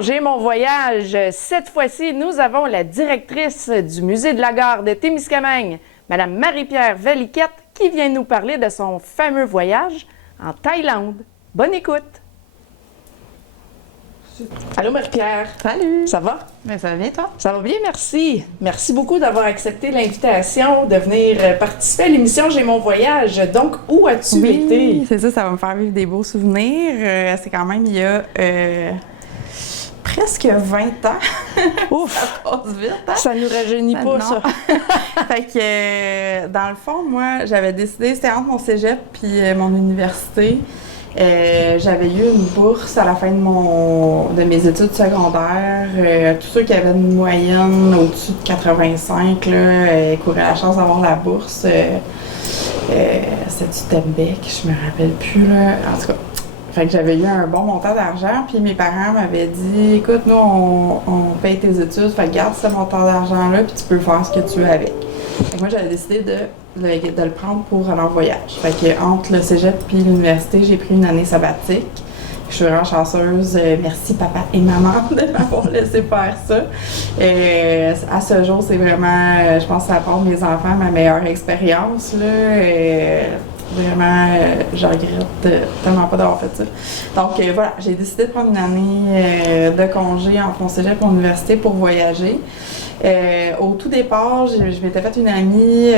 J'ai mon voyage. Cette fois-ci, nous avons la directrice du Musée de la Gare de Témiscamingue, Mme Marie-Pierre Valiquette, qui vient nous parler de son fameux voyage en Thaïlande. Bonne écoute! Allô Marie-Pierre! Salut! Ça va? Ben, ça va bien, toi? Ça va bien, merci. Merci beaucoup d'avoir accepté l'invitation de venir participer à l'émission J'ai mon voyage. Donc, où as-tu été? C'est ça va me faire vivre des beaux souvenirs. C'est quand même il y a presque 20 ans. Ouf! Ça passe vite, hein? Ça nous rajeunit pas, non. ça. Fait que, dans le fond, moi, j'avais décidé, c'était entre mon cégep puis mon université. J'avais eu une bourse à la fin de mes études secondaires. Tous ceux qui avaient une moyenne au-dessus de 85 là, couraient la chance d'avoir la bourse. C'était du Tembec, je me rappelle plus. Là. En tout cas, fait que j'avais eu un bon montant d'argent. Puis mes parents m'avaient dit, écoute, nous, on paye tes études, fait que garde ce montant d'argent-là, puis tu peux faire ce que tu veux avec. Fait que moi, j'avais décidé de le prendre pour aller en voyage. Fait que entre le cégep et l'université, j'ai pris une année sabbatique. Je suis vraiment chanceuse. Merci papa et maman de m'avoir laissé faire ça. À ce jour, c'est vraiment, je pense, à part mes enfants, ma meilleure expérience. Vraiment, je regrette tellement pas d'avoir fait ça. Donc voilà, j'ai décidé de prendre une année de congé entre mon cégep et mon université pour voyager. Au tout départ, je m'étais fait une amie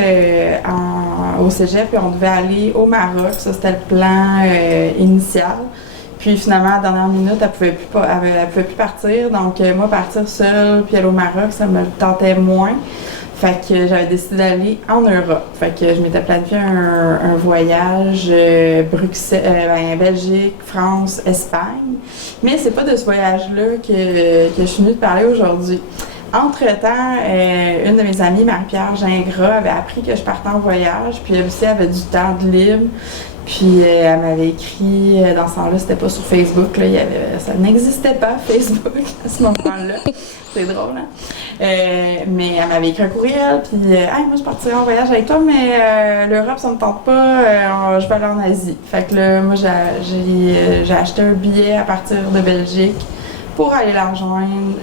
au cégep et on devait aller au Maroc. Ça, c'était le plan initial. Puis finalement, à la dernière minute, elle pouvait plus partir. Donc moi, partir seule puis aller au Maroc, ça me tentait moins. Fait que j'avais décidé d'aller en Europe. Fait que je m'étais planifié un voyage Belgique, France, Espagne. Mais c'est pas de ce voyage-là que je suis venue te parler aujourd'hui. Entre-temps, une de mes amies, Marie-Pierre Gingras, avait appris que je partais en voyage, puis elle aussi avait du temps de libre. Puis elle m'avait écrit, dans ce temps-là, c'était pas sur Facebook, là, ça n'existait pas, Facebook, à ce moment-là. C'est drôle, hein? Mais elle m'avait écrit un courriel, puis hey, moi je partirais en voyage avec toi, mais l'Europe ça me tente pas, je vais aller en Asie. Fait que là, moi j'ai acheté un billet à partir de Belgique pour aller la rejoindre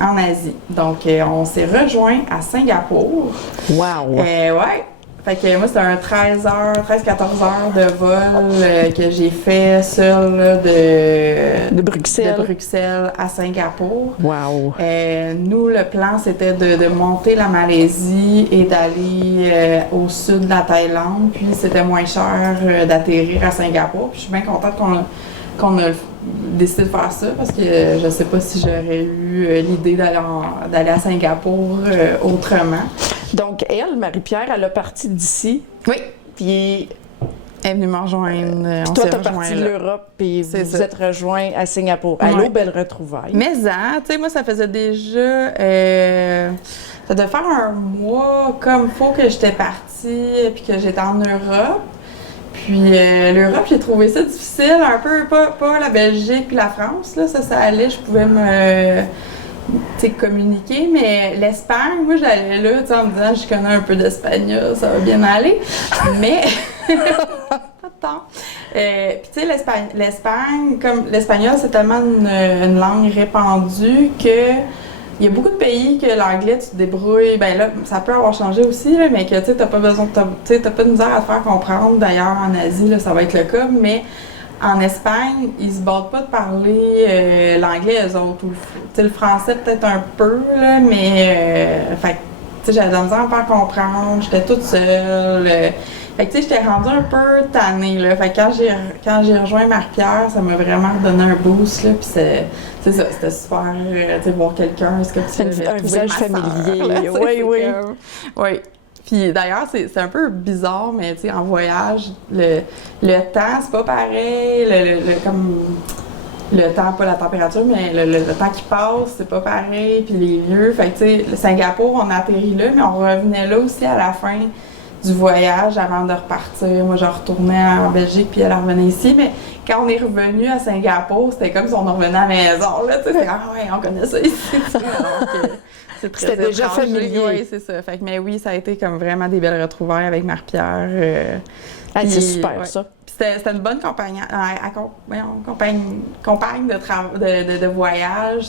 en Asie. Donc on s'est rejoint à Singapour. Wow! Ouais. Fait que moi, c'était un 13-14 heures de vol que j'ai fait seul là, de Bruxelles à Singapour. Wow! Nous, le plan, c'était de monter la Malaisie et d'aller au sud de la Thaïlande. Puis, c'était moins cher d'atterrir à Singapour. Puis, je suis bien contente qu'on a décidé de faire ça parce que je sais pas si j'aurais eu l'idée d'aller à Singapour autrement. Donc, elle, Marie-Pierre, elle a parti d'ici. Oui. Puis, elle est venue me rejoindre. Puis toi, t'as parti de l'Europe, puis vous êtes rejoints à Singapour. Allô, belle retrouvaille. Mais tu sais, moi, ça faisait déjà... ça devait faire un mois comme faut que j'étais partie, puis que j'étais en Europe. Puis l'Europe, j'ai trouvé ça difficile, un peu, pas la Belgique puis la France, là, ça allait, je pouvais me... communiquer, mais l'Espagne, moi j'allais là, en me disant je connais un peu d'espagnol, ça va bien aller, mais pas de temps. Puis tu sais, l'Espagne, comme l'espagnol c'est tellement une langue répandue que il y a beaucoup de pays que l'anglais tu te débrouilles, ben là ça peut avoir changé aussi, là, mais que tu sais t'as pas besoin, t'as pas de misère à te faire comprendre. D'ailleurs en Asie là, ça va être le cas, mais en Espagne, ils se battent pas de parler l'anglais, eux autres. Le français, peut-être un peu, là, mais j'avais de la misère à me faire comprendre. J'étais toute seule. Fait que, j'étais rendue un peu tannée, là. Fait que quand j'ai rejoint Marie-Pierre, ça m'a vraiment donné un boost, là. Puis c'est ça, c'était super, voir quelqu'un. Est-ce que tu un visage familier. Oui. Oui. Puis d'ailleurs, c'est un peu bizarre, mais tu sais, en voyage, le temps, c'est pas pareil. Comme le temps, pas la température, mais le temps qui passe, c'est pas pareil. Puis les lieux. Fait que tu sais, Singapour, on a atterri là, mais on revenait là aussi à la fin du voyage avant de repartir. Moi, je retournais en Belgique, puis elle revenait ici. Mais quand on est revenu à Singapour, c'était comme si on revenait à la maison. Là, tu sais, c'est ouais, on connaît ça ici. Donc, c'est très C'était déjà étranger. familier. Oui, c'est ça. Fait que, mais oui, ça a été comme vraiment des belles retrouvailles avec Marie-Pierre. Ah, c'est Puis, super, ouais. ça. Puis c'était une bonne compagne de voyage.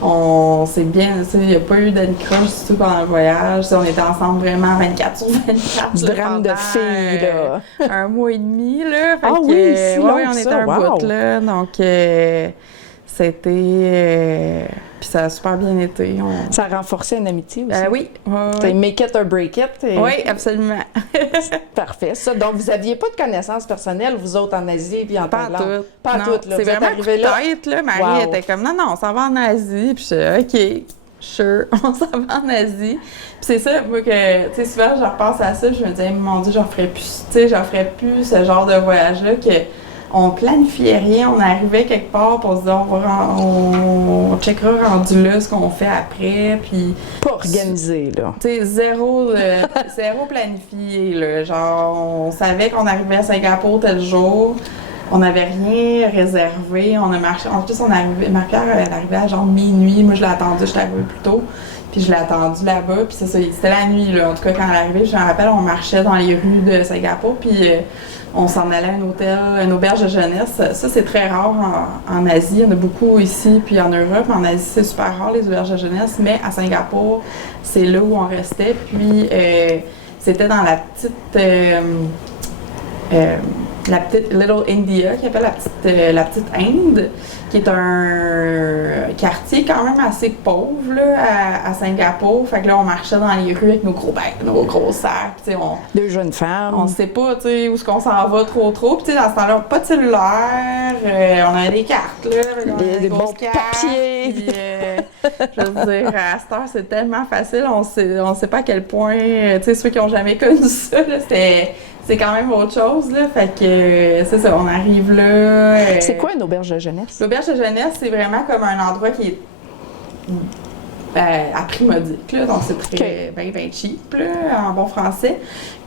On s'est bien, il n'y a pas eu d'anicroche du tout pendant le voyage. On était ensemble vraiment 24 sur 24. Du drame de filles, là. Un mois et demi, là. Fait Ah que, oui, si long on que était ça, un wow. bout, là. Donc, c'était... puis ça a super bien été. Ça a renforcé une amitié aussi. Oui. C'est make it or break it. Oui, absolument. Parfait, ça. Donc, vous n'aviez pas de connaissances personnelles, vous autres, en Asie puis en Pas Thaïlande? tout. Pas Non, toutes, là. c'est Vous êtes vraiment arrivés là? tête, là. Marie était comme, non, on s'en va en Asie. Puis je dis, OK, sure, on s'en va en Asie. Puis c'est ça, moi, que, tu sais, souvent, je repense à ça, je me disais, mon Dieu, j'en ferais plus ce genre de voyage-là que on planifiait rien, on arrivait quelque part, puis on se disait, on checkera rendu là ce qu'on fait après, puis... Pas organisé, là. Tu sais, zéro planifié, là. Genre, on savait qu'on arrivait à Singapour tel jour, on n'avait rien réservé, on a marché... En plus, Marie-Pierre, elle arrivait à genre minuit, moi je l'ai attendue, je suis arrivée plus tôt, puis je l'ai attendue là-bas, puis c'est ça, c'était la nuit, là. En tout cas, quand elle est arrivée, je me rappelle, on marchait dans les rues de Singapour, puis... on s'en allait à un hôtel, une auberge de jeunesse. Ça, c'est très rare en Asie. Il y en a beaucoup ici, puis en Europe. En Asie, c'est super rare, les auberges de jeunesse. Mais à Singapour, c'est là où on restait. Puis, c'était dans la petite Little India, qui appelle la petite Inde, qui est un quartier quand même assez pauvre là, à Singapour. Fait que là, on marchait dans les rues avec nos gros bacs, nos gros sacs. Tu sais, Deux jeunes femmes. on sait pas, tu sais, où est-ce qu'on s'en va trop. Puis, tu sais, dans ce temps-là, pas de cellulaire, on avait des cartes, là. Des grosses bons papiers. Puis, je veux dire, à cette heure, c'est tellement facile. On sait pas à quel point, tu sais, ceux qui ont jamais connu ça, là, c'est quand même autre chose, là. Fait que, c'est ça, on arrive là. C'est quoi une auberge de jeunesse? L'auberge de jeunesse, c'est vraiment comme un endroit qui est à prix modique, là. Donc, c'est très, ben cheap, là, en bon français.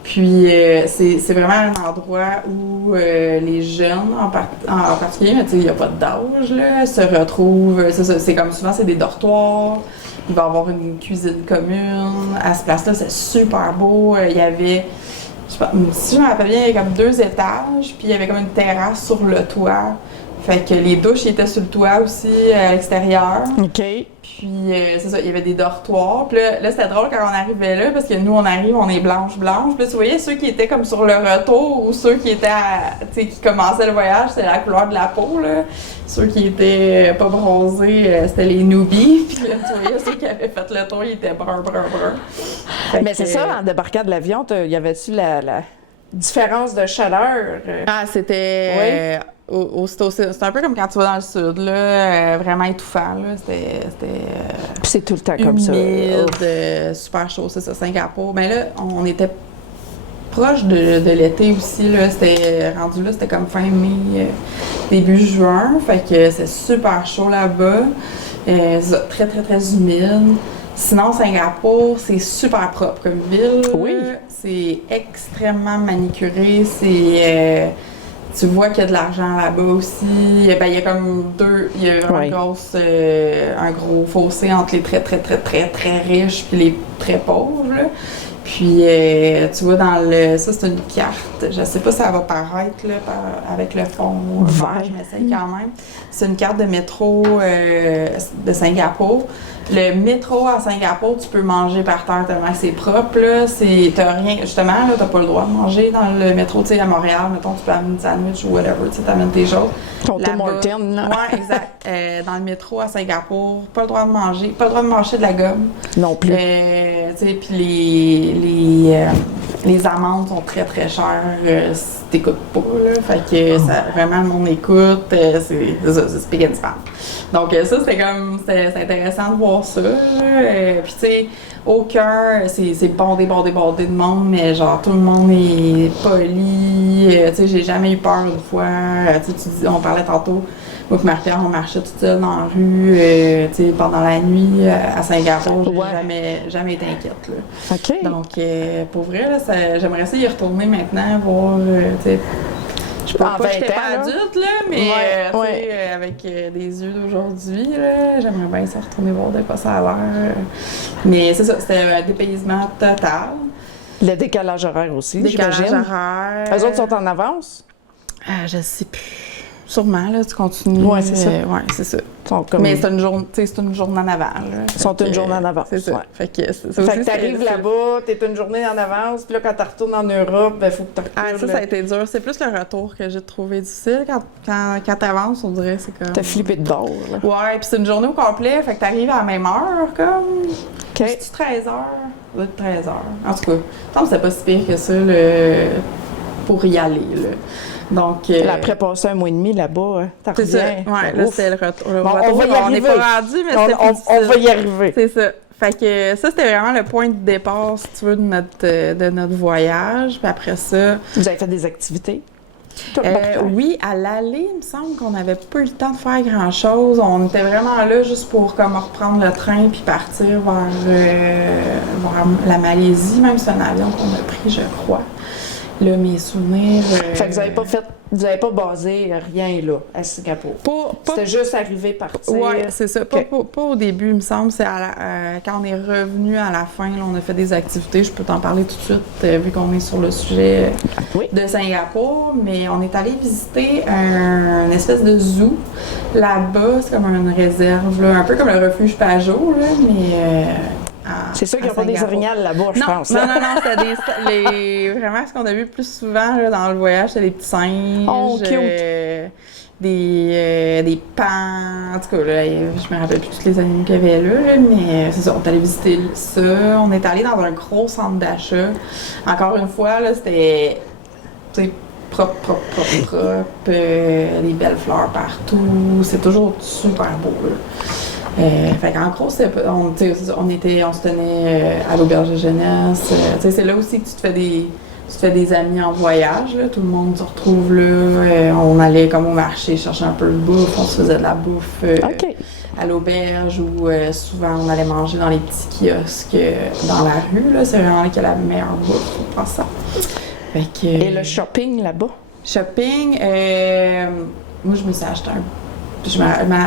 Puis, c'est vraiment un endroit où les jeunes, en particulier, mais tu sais, il n'y a pas d'âge, là, se retrouvent. C'est comme souvent, c'est des dortoirs. Il va y avoir une cuisine commune. À ce place-là, c'est super beau. Il y avait... si je me rappelle bien, il y avait comme 2 étages, puis il y avait comme une terrasse sur le toit. Fait que les douches étaient sur le toit aussi, à l'extérieur. OK. Puis, c'est ça, il y avait des dortoirs. Puis là c'était drôle quand on arrivait là, parce que nous, on arrive, on est blanche. Puis là, tu voyais ceux qui étaient comme sur le retour ou ceux qui étaient, tu sais, qui commençaient le voyage, c'était la couleur de la peau, là. Ceux qui étaient pas bronzés, c'était les newbies. Puis là, tu voyais ceux qui avaient fait le tour, ils étaient brun. Mais c'est ça, en débarquant de l'avion, y avait-tu la différence de chaleur? Ah, c'était... c'est un peu comme quand tu vas dans le sud, là, vraiment étouffant, là. C'était Puis c'est tout le temps comme ça. humide, super chaud, c'est ça, Singapour. Mais là, on était proche de l'été aussi, là. C'était rendu là, c'était comme fin mai, début juin. Fait que c'est super chaud là-bas. Très, très, très humide. Sinon, Singapour, c'est super propre comme ville. Oui. C'est extrêmement manicuré. Tu vois qu'il y a de l'argent là-bas aussi. Il y a comme il y a vraiment un gros fossé entre les très, très, très, très, très riches et les très pauvres, là. Puis, tu vois, ça, c'est une carte. Je sais pas si ça va paraître là, avec le fond vert, je m'essaye quand même. C'est une carte de métro de Singapour. Le métro à Singapour, tu peux manger par terre tellement c'est propre, là. T'as rien, justement, là, t'as pas le droit de manger dans le métro, tu sais, à Montréal, mettons, tu peux amener une sandwich ou whatever, tu sais, t'amènes tes choses. Ton Tim Hortons, là. Ouais, exact. Dans le métro à Singapour, pas le droit de manger, pas le droit de manger de la gomme. Non plus. Tu sais, puis les amendes sont très, très chères si t'écoutes pas, là. Fait que ça, vraiment, le monde écoute, c'est speak and span. Donc ça, c'est intéressant de voir ça, puis tu sais, au cœur, c'est bondé de monde, mais genre, tout le monde est poli, tu sais, j'ai jamais eu peur une fois, tu sais, on parlait tantôt, moi et Marie-Pierre, on marchait toute seule dans la rue, tu sais, pendant la nuit à Singapour, j'ai jamais été inquiète, là. OK. Donc, pour vrai, là, j'aimerais ça y retourner maintenant, voir, tu sais, Je peux En pas que 20 j'étais ans, pas là. adulte, là, mais Ouais, tu ouais. sais, avec des yeux d'aujourd'hui, là, j'aimerais bien ça retourner voir de quoi ça a l'air. Mais c'est ça, c'était un dépaysement total. Le décalage horaire aussi, Décalage j'imagine. horaire. Eux autres sont en avance. Je sais plus. Sûrement, là, tu continues. Ouais, c'est ça. Ouais, c'est ça. Ils sont comme... Mais c'est une journée, tu sais, c'est une journée en avant, là. Ils sont une journée en avance. C'est ça. Ouais. Fait que ça Fait aussi, que t'arrives là-bas, t'es une journée en avance, puis là, quand tu retournes en Europe, ben faut que tu Ah, recules. ça a été dur. C'est plus le retour que j'ai trouvé difficile. Quand t'avances, on dirait que c'est comme... T'as flippé de bord, là. Ouais, puis c'est une journée au complet, fait que t'arrives à la même heure, comme... OK. C'est-tu 13 heures? Ça doit être 13 heures. En tout cas, il me semble que c'était pas si pire que ça, pour y aller, là. Donc... Là, après passer un mois et demi là-bas, t'en c'est ça. reviens. Ouais, là, Ouf. c'était le retour. Le Bon, retour, on va y on n'est arriver. pas rendu, mais c'était plus On difficile. va y arriver. C'est ça. Fait que ça, c'était vraiment le point de départ, si tu veux, de notre voyage. Puis après ça... Vous avez fait des activités? Tout le parcours. Oui, à l'aller, il me semble qu'on n'avait pas eu le temps de faire grand-chose. On était vraiment là juste pour comme reprendre le train puis partir vers la Malaisie. Même si c'est un avion qu'on a pris, je crois. Là, mes souvenirs... Fait que vous avez pas basé rien là, à Singapour. Pas C'était juste arrivé, partir. ouais, c'est ça. Ok. Pas au début, il me semble. C'est quand on est revenu à la fin, là, on a fait des activités. Je peux t'en parler tout de suite, vu qu'on est sur le sujet Oui. de Singapour. Mais on est allé visiter une espèce de zoo. Là-bas, c'est comme une réserve, là, un peu comme le refuge Pajot, là, mais... C'est sûr qu'il n'y a pas des Singapour. orignales là-bas, je Non, pense. non, c'était vraiment ce qu'on a vu le plus souvent là, dans le voyage, c'était des petits singes, Oh, cute. des pans, en tout cas, là, je me rappelle plus tous les animaux qu'il y avait là, mais c'est ça, on est allé visiter ça, on est allé dans un gros centre d'achat. Encore une fois, là, c'était, tu sais, propre, des belles fleurs partout, c'est toujours super beau, là. Fait qu'en gros, on se tenait à l'auberge de jeunesse. C'est là aussi que tu te fais des amis en voyage. Là. Tout le monde se retrouve là. On allait comme au marché chercher un peu de bouffe. On se faisait de la bouffe OK. à l'auberge ou souvent on allait manger dans les petits kiosques dans la rue. Là. C'est vraiment là qu'il y a la meilleure bouffe, on pense ça. Fait que, Et le shopping là-bas? shopping, moi je me suis acheté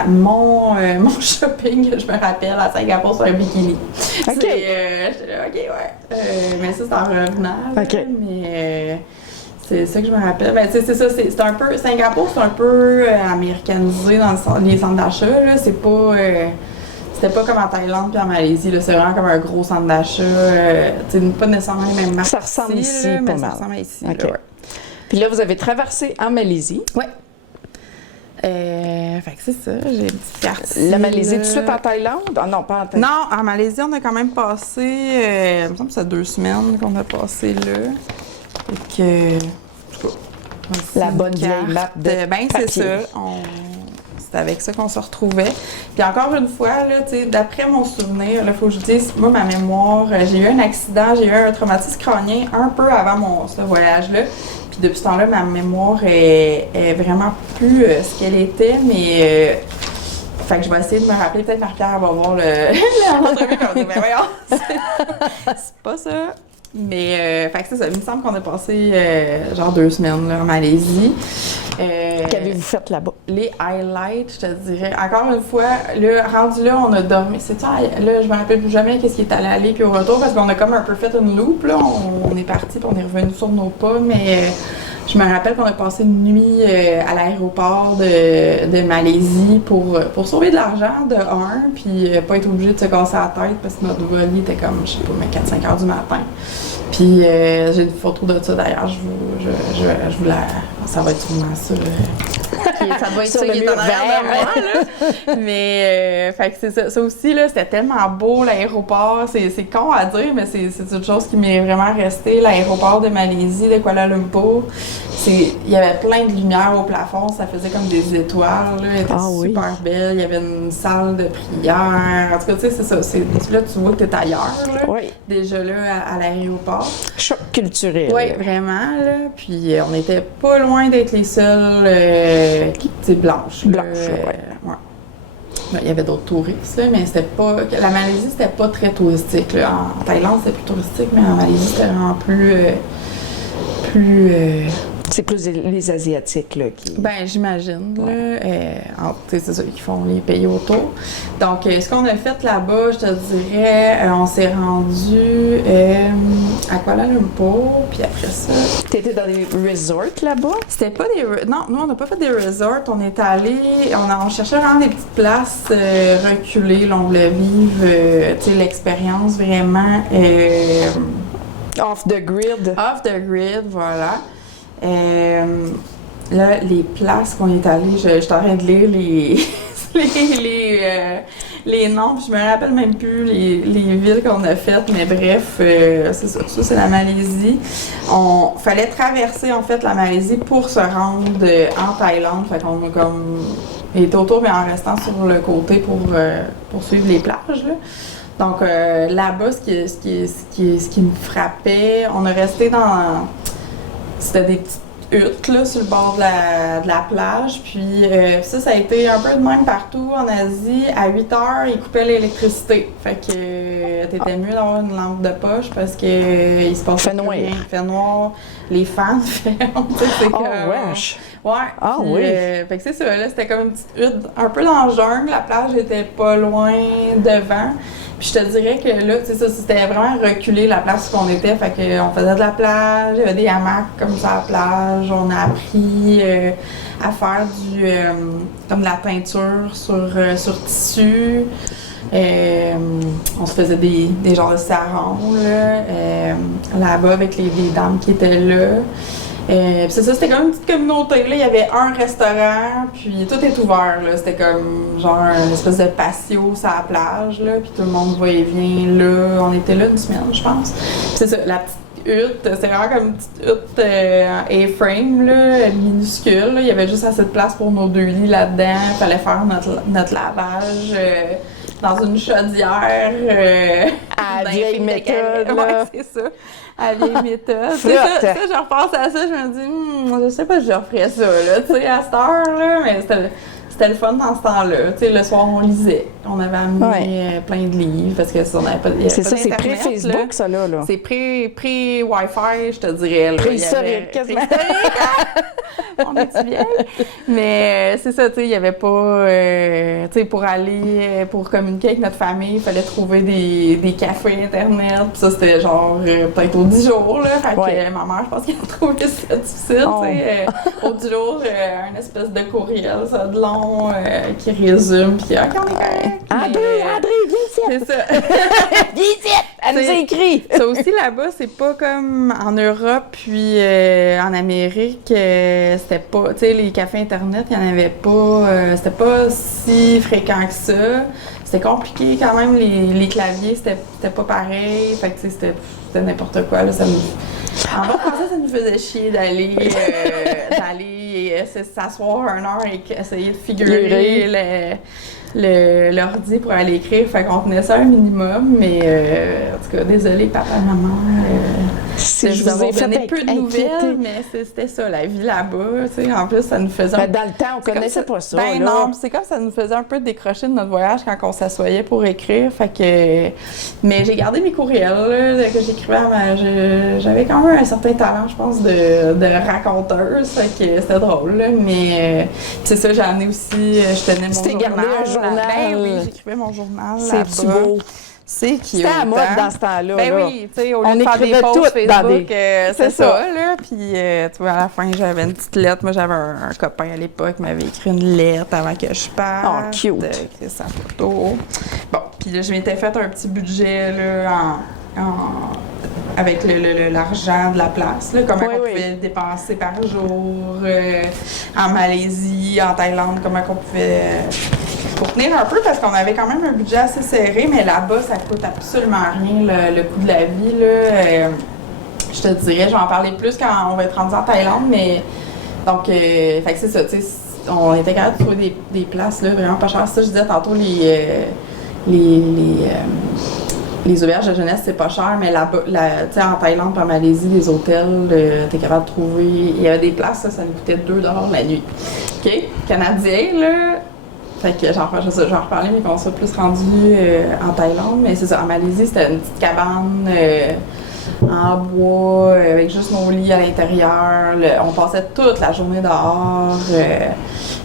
mon shopping, je me rappelle, à Singapour, c'est un bikini. OK. J'étais là, OK, ouais. Mais ça, c'est en revenant. Là, OK. Mais c'est ça que je me rappelle. Ben, c'est ça, c'est un peu... Singapour, c'est un peu américanisé dans les centres d'achat, là. C'est pas... c'était pas comme en Thaïlande puis en Malaisie, là. C'est vraiment comme un gros centre d'achat. Pas nécessairement les mêmes marques. Ça ressemble ici, là, pas mais mal. ça ressemble ici, OK. là, ouais. Puis là, vous avez traversé en Malaisie. Ouais. Fait que c'est ça, j'ai une petite partie. La Malaisie, là. tout de suite en Thaïlande? Ah non, pas en Thaïlande. Non, en Malaisie, on a quand même passé, il me semble que c'est 2 semaines qu'on a passé là. Fait que, en tout cas, voici La une bonne vieille carte. map de Ben, c'est papier. ça. C'est avec ça qu'on se retrouvait. Puis encore une fois, là, tu sais, d'après mon souvenir, il faut que je dise, moi, ma mémoire, j'ai eu un accident, j'ai eu un traumatisme crânien un peu avant ce voyage-là. Puis depuis ce temps-là, ma mémoire est vraiment plus ce qu'elle était, mais... fait que je vais essayer de me rappeler, peut-être Marie-Pierre va voir l'entrevue comme dit, ben voyons, c'est pas ça. Mais, fait que c'est ça, il me semble qu'on a passé genre 2 semaines là, en Malaisie. Qu'avez-vous fait là-bas? Les highlights, je te dirais. Encore une fois, là, rendu là, on a dormi. C'est ça, là, je me rappelle plus jamais qu'est-ce qui est allé aller puis au retour parce qu'on a comme un peu fait une loupe, là. On est parti puis on est revenu sur nos pas, mais je me rappelle qu'on a passé une nuit à l'aéroport de Malaisie pour sauver de l'argent, de un, puis pas être obligé de se casser la tête parce que notre vol il était comme, je sais pas, mais 4-5 heures du matin. Puis j'ai une photo de ça d'ailleurs, je vous la... Ça va être sûrement ça. Ça doit être Sur ça le qui est mur en arrière de vert. moi, là. Mais, fait que c'est ça. Ça aussi, là, c'était tellement beau, l'aéroport. C'est con à dire, mais c'est une chose qui m'est vraiment restée. L'aéroport de Malaisie, de Kuala Lumpur. Il y avait plein de lumière au plafond. Ça faisait comme des étoiles, là. Elle était super belle. Il y avait une salle de prière. En tout cas, tu sais, c'est ça. Là, tu vois que t'es ailleurs, là. Oui. Déjà là, à l'aéroport. Choc culturel. Oui, vraiment, là. Puis on n'était pas loin d'être les seuls, tu sais, blanches. Blanches, ouais. Ben, il y avait d'autres touristes, là, mais c'était pas... La Malaisie, c'était pas très touristique, là. En Thaïlande, c'était plus touristique, mais en Malaisie, c'était vraiment plus C'est plus les Asiatiques là, qui... Ben, j'imagine, là. C'est ça, qui font les pays autour. Donc, ce qu'on a fait là-bas, je te dirais, on s'est rendu à Kuala Lumpur, puis après ça... T'étais dans des resorts là-bas? C'était pas des... Non, nous, on n'a pas fait des resorts. On est allé... On cherchait vraiment des petites places reculées. Là, on voulait vivre, tu sais, l'expérience vraiment... Off the grid. Off the grid, voilà. Là, les places qu'on est allé, je suis en train de lire les noms, puis je me rappelle même plus les villes qu'on a faites, mais bref, c'est ça, c'est la Malaisie. Fallait traverser, en fait, la Malaisie pour se rendre en Thaïlande, fait qu'on a comme été autour, mais en restant sur le côté pour suivre les plages, là. Donc, là-bas, ce qui me frappait, on a resté dans... C'était des petites huttes, là, sur le bord de la plage. Puis ça a été un peu de même partout en Asie. À 8 heures, ils coupaient l'électricité. Fait que t'étais mieux d'avoir une lampe de poche parce que il se passait fait noir. rien. Il fait noir. Les fans ferment. Wesh! Ouais. Ah puis, oui! Fait que c'est ça, là, c'était comme une petite hutte un peu dans le jungle. La plage était pas loin devant. Puis je te dirais que là, c'est ça, c'était vraiment reculé la place où on était. Fait qu'on faisait de la plage, il y avait des hamacs comme ça à la plage. On a appris à faire comme de la peinture sur tissu. On se faisait des genres de sarons là-bas avec les dames qui étaient là. Puis c'est ça, c'était comme une petite communauté. Là, il y avait un restaurant, puis tout est ouvert. Là. C'était comme genre une espèce de patio sur la plage, là, puis tout le monde va et vient là. On était là une semaine, je pense. Puis c'est ça, la petite hutte, c'était vraiment comme une petite hutte A-frame, là, minuscule. Là. Il y avait juste assez de place pour nos 2 lits là-dedans. Il fallait faire notre lavage dans une chaudière. À vieille méthode, là. Ouais, c'est ça. À vieille méthode. ça, je repense à ça, je me dis, je sais pas si je referais ça, là, tu sais, à cette heure, là, mais c'était le fun dans ce temps-là. Tu sais, le soir, on lisait. On avait amené plein de livres parce que ça, on n'avait pas C'est ça, c'est pré-Facebook, ça, là. C'est pré-Wi-Fi, je te dirais. Là. Préhistorique, quasiment. On est vieille. Mais c'est ça, tu sais, il n'y avait pas... tu sais, pour communiquer avec notre famille, il fallait trouver des cafés Internet. Puis ça, c'était genre peut-être aux 10 jours, là. Fait que ma mère, je pense qu'elle a trouvé ça difficile, tu sais. Aux 10 jours, un espèce de courriel, ça, de long, qui résume, puis OK, on est correct. André, viens ici! C'est ça. Viens ici! Elle nous a écrit! Ça aussi, là-bas, c'est pas comme en Europe, puis en Amérique, c'était pas... Tu sais, les cafés Internet, il n'y en avait pas... c'était pas si fréquent que ça. C'était compliqué quand même, les claviers, c'était pas pareil. Fait que, tu sais, c'était n'importe quoi, là. En bas français, ça nous faisait chier d'aller s'asseoir 1 heure et essayer de figurer l'ordi pour aller écrire. Fait qu'on tenait ça un minimum, mais en tout cas, désolée papa, maman. Je vous ai donné peu de nouvelles, inquiéter. mais c'était ça, la vie là-bas. Tu sais, en plus, ça nous faisait... Ben, dans le temps, on connaissait pas ça. Ben là. non, c'est comme ça nous faisait un peu décrocher de notre voyage quand on s'assoyait pour écrire. Fait que... Mais j'ai gardé mes courriels là, que j'écrivais j'avais quand même un certain talent, je pense, de raconteuse. Fait que c'était drôle, là. Mais c'est ça, j'ai amené aussi... Je tenais mon journal. Gardé un journal. Ben oui, j'écrivais mon journal là-bas. C'est beau. C'est cute. C'était à mode dans ce temps-là. Ben là. oui, tu sais, au lieu On de faire des écrivait posts tout Facebook, dans des... c'est ça, là. Puis, tu vois, à la fin, j'avais une petite lettre. Moi, j'avais un copain à l'époque qui m'avait écrit une lettre avant que je parte. Oh, cute. Écrit sa photo. Bon, puis là, je m'étais fait un petit budget, là, avec l'argent de la place, là, comment on pouvait dépenser par jour en Malaisie, en Thaïlande, comment on pouvait... pour tenir un peu, parce qu'on avait quand même un budget assez serré, mais là-bas, ça coûte absolument rien, le coût de la vie, là. Je te dirais, je vais en parler plus quand on va être rendu en Thaïlande, mais... Donc, fait que c'est ça, tu sais, on était capable de trouver des places, là, vraiment pas chères. Ça, je disais tantôt, les auberges de jeunesse, c'est pas cher, mais là-bas, tu sais, en Thaïlande, en Malaisie, les hôtels, t'es capable de trouver... Il y avait des places, ça nous coûtait 2 $ la nuit. OK? Canadien, là... Fait que j'en reparlais, mais qu'on soit plus rendu en Thaïlande. Mais c'est ça, en Malaisie, c'était une petite cabane en bois, avec juste nos lits à l'intérieur. On passait toute la journée dehors.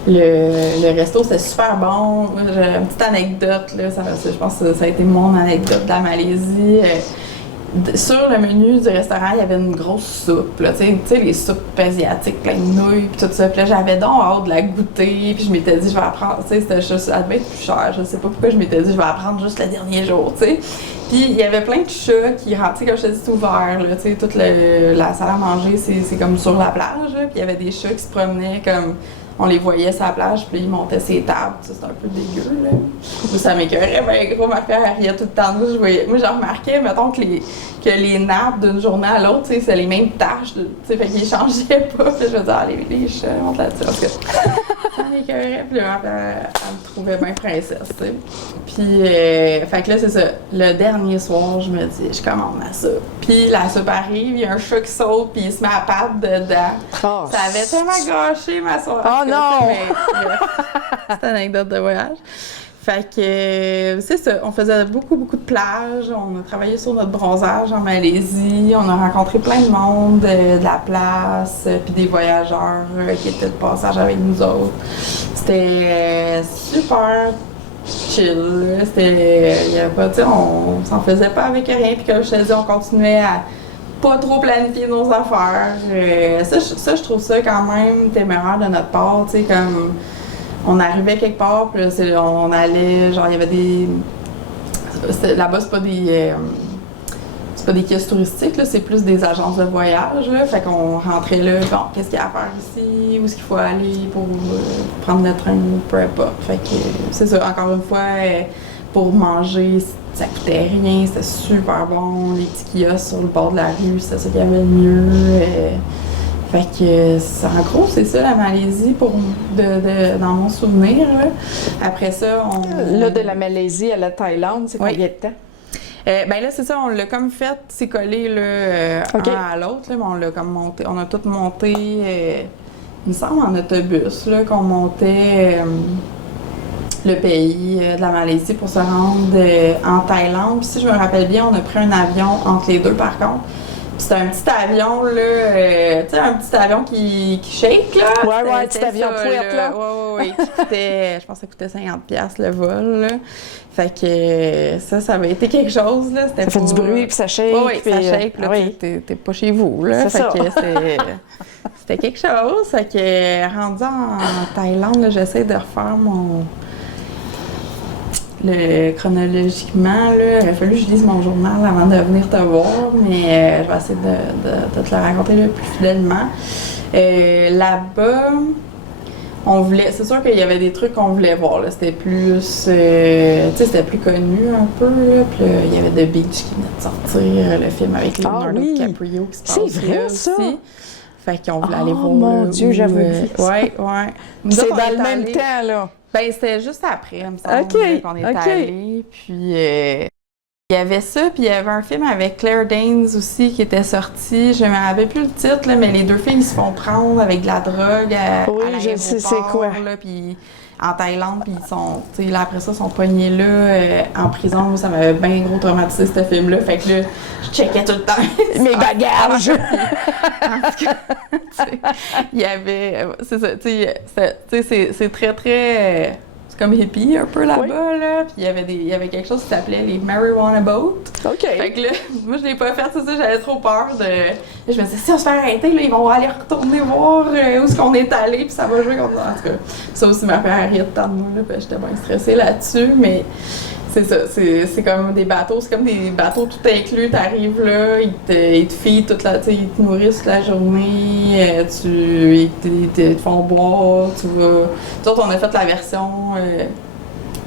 Le resto, c'était super bon. Moi, j'ai une petite anecdote, là, je pense que ça a été mon anecdote de la Malaisie. Sur le menu du restaurant, il y avait une grosse soupe, là, tu sais, les soupes asiatiques, plein de nouilles, puis tout ça. Puis là, j'avais donc hâte de la goûter, puis je m'étais dit, je vais apprendre, tu sais, ça devait être plus cher, je sais pas pourquoi je m'étais dit, je vais apprendre juste le dernier jour, tu sais. Puis il y avait plein de chats qui rentraient, comme je te dis, c'est ouvert, là, tu sais, toute la salle à manger, c'est comme sur la plage, là, puis il y avait des chats qui se promenaient comme. On les voyait sur la plage, puis ils montaient ses tables, ça, c'était un peu dégueu, là. Ça m'écœurait, ben gros, ma frère riait tout le temps. Moi, j'en remarquais, mettons, que les nappes d'une journée à l'autre, tu sais, c'est les mêmes taches, tu sais, fait qu'ils changeaient pas. Puis je me disais, ah, les chats, montent là-dessus. Parce que ça m'écœurait, puis ma frère, elle me trouvait bien princesse, tu sais. Puis, fait que là, c'est ça. Le dernier soir, je me dis, je commande ma soupe. Puis la soupe arrive, il y a un chat qui saute, puis il se met à patte dedans. Oh, ça avait tellement gâché ma soirée. Oh non! C'est une anecdote de voyage. Fait que, c'est ça, on faisait beaucoup de plages, on a travaillé sur notre bronzage en Malaisie, on a rencontré plein de monde de la place, puis des voyageurs qui étaient de passage avec nous autres. C'était super chill, il y avait pas, tu sais, on s'en faisait pas avec rien, puis comme je te dis, on continuait à pas trop planifier nos affaires. Ça, je trouve ça quand même téméraire de notre part, tu sais, comme on arrivait quelque part, puis là, on allait, genre, il y avait des. Là-bas, c'est pas des kiosques touristiques, là, c'est plus des agences de voyage, là. Fait qu'on rentrait là, bon, qu'est-ce qu'il y a à faire ici, où est-ce qu'il faut aller pour prendre le train, peu importe. Fait que c'est ça, encore une fois, pour manger, ça coûtait rien, c'était super bon. Les petits kiosques sur le bord de la rue, c'était ça qu'il y avait le mieux. Fait que, en gros, c'est ça la Malaisie dans mon souvenir. Là. Après ça, Là, de la Malaisie à la Thaïlande, c'est combien de temps? Ben là, c'est ça, on l'a comme fait, c'est collé là, un à l'autre, là, mais on l'a comme monté, on a tout monté, il me semble en autobus, là, qu'on montait le pays de la Malaisie pour se rendre en Thaïlande. Puis si je me rappelle bien, on a pris un avion entre les deux par contre. Puis c'était un petit avion, là, tu sais, un petit avion qui shake, là. Ouais, un petit avion pouette, là. Ouais, qui coûtait, je pense que ça coûtait 50$ le vol, là. Fait que ça avait été quelque chose, là. Ça fait du bruit, puis ça shake. Oui, ça shake, là. T'es pas chez vous, là. C'est ça. Que c'était quelque chose. Fait que rendu en Thaïlande, là, j'essaie de refaire chronologiquement, là, il a fallu que je lise mon journal avant de venir te voir, mais je vais essayer de te le raconter le plus fidèlement. Là-bas, c'est sûr qu'il y avait des trucs qu'on voulait voir, là. C'était plus, tu sais, c'était plus connu un peu, là. Puis il y avait The Beach qui venait de sortir, le film avec Leonardo DiCaprio qui se passe c'est vrai, ça? aussi. Fait qu'on voulait aller voir. Oh mon Dieu, j'avais vu ça. Ouais. C'est dans le même temps, là. Ben, c'était juste après, il me semble, qu'on est allés. Puis, il y avait ça, puis il y avait un film avec Claire Danes aussi qui était sorti. Je ne me rappelle plus le titre, là, mais les deux filles, ils se font prendre avec de la drogue à je sais c'est quoi. Là, puis en Thaïlande, puis ils sont, tu sais, là, après ça, ils sont pognés là, en prison. Ça m'avait bien gros traumatisé, ce film-là. Fait que là, je checkais tout le temps. Mes bagages! En tout cas, il y avait, c'est ça, tu sais, c'est très, très, c'est comme hippie un peu là-bas, là. Puis il y avait quelque chose qui s'appelait les Marijuana Boat. OK. Fait que là, moi, je l'ai pas fait, c'est ça, j'avais trop peur de. Je me disais, si on se fait arrêter, là, ils vont aller retourner voir où est-ce qu'on est allé, puis ça va jouer comme ça. En tout cas, ça aussi m'a fait arrêter de temps de moi, là, puis j'étais bien stressée là-dessus, mais. C'est ça, c'est comme des bateaux, c'est comme des bateaux tout inclus, t'arrives là, ils te filent toute la, ils te nourrissent toute la journée, ils te font boire, tu vas. Nous autres, on a fait la version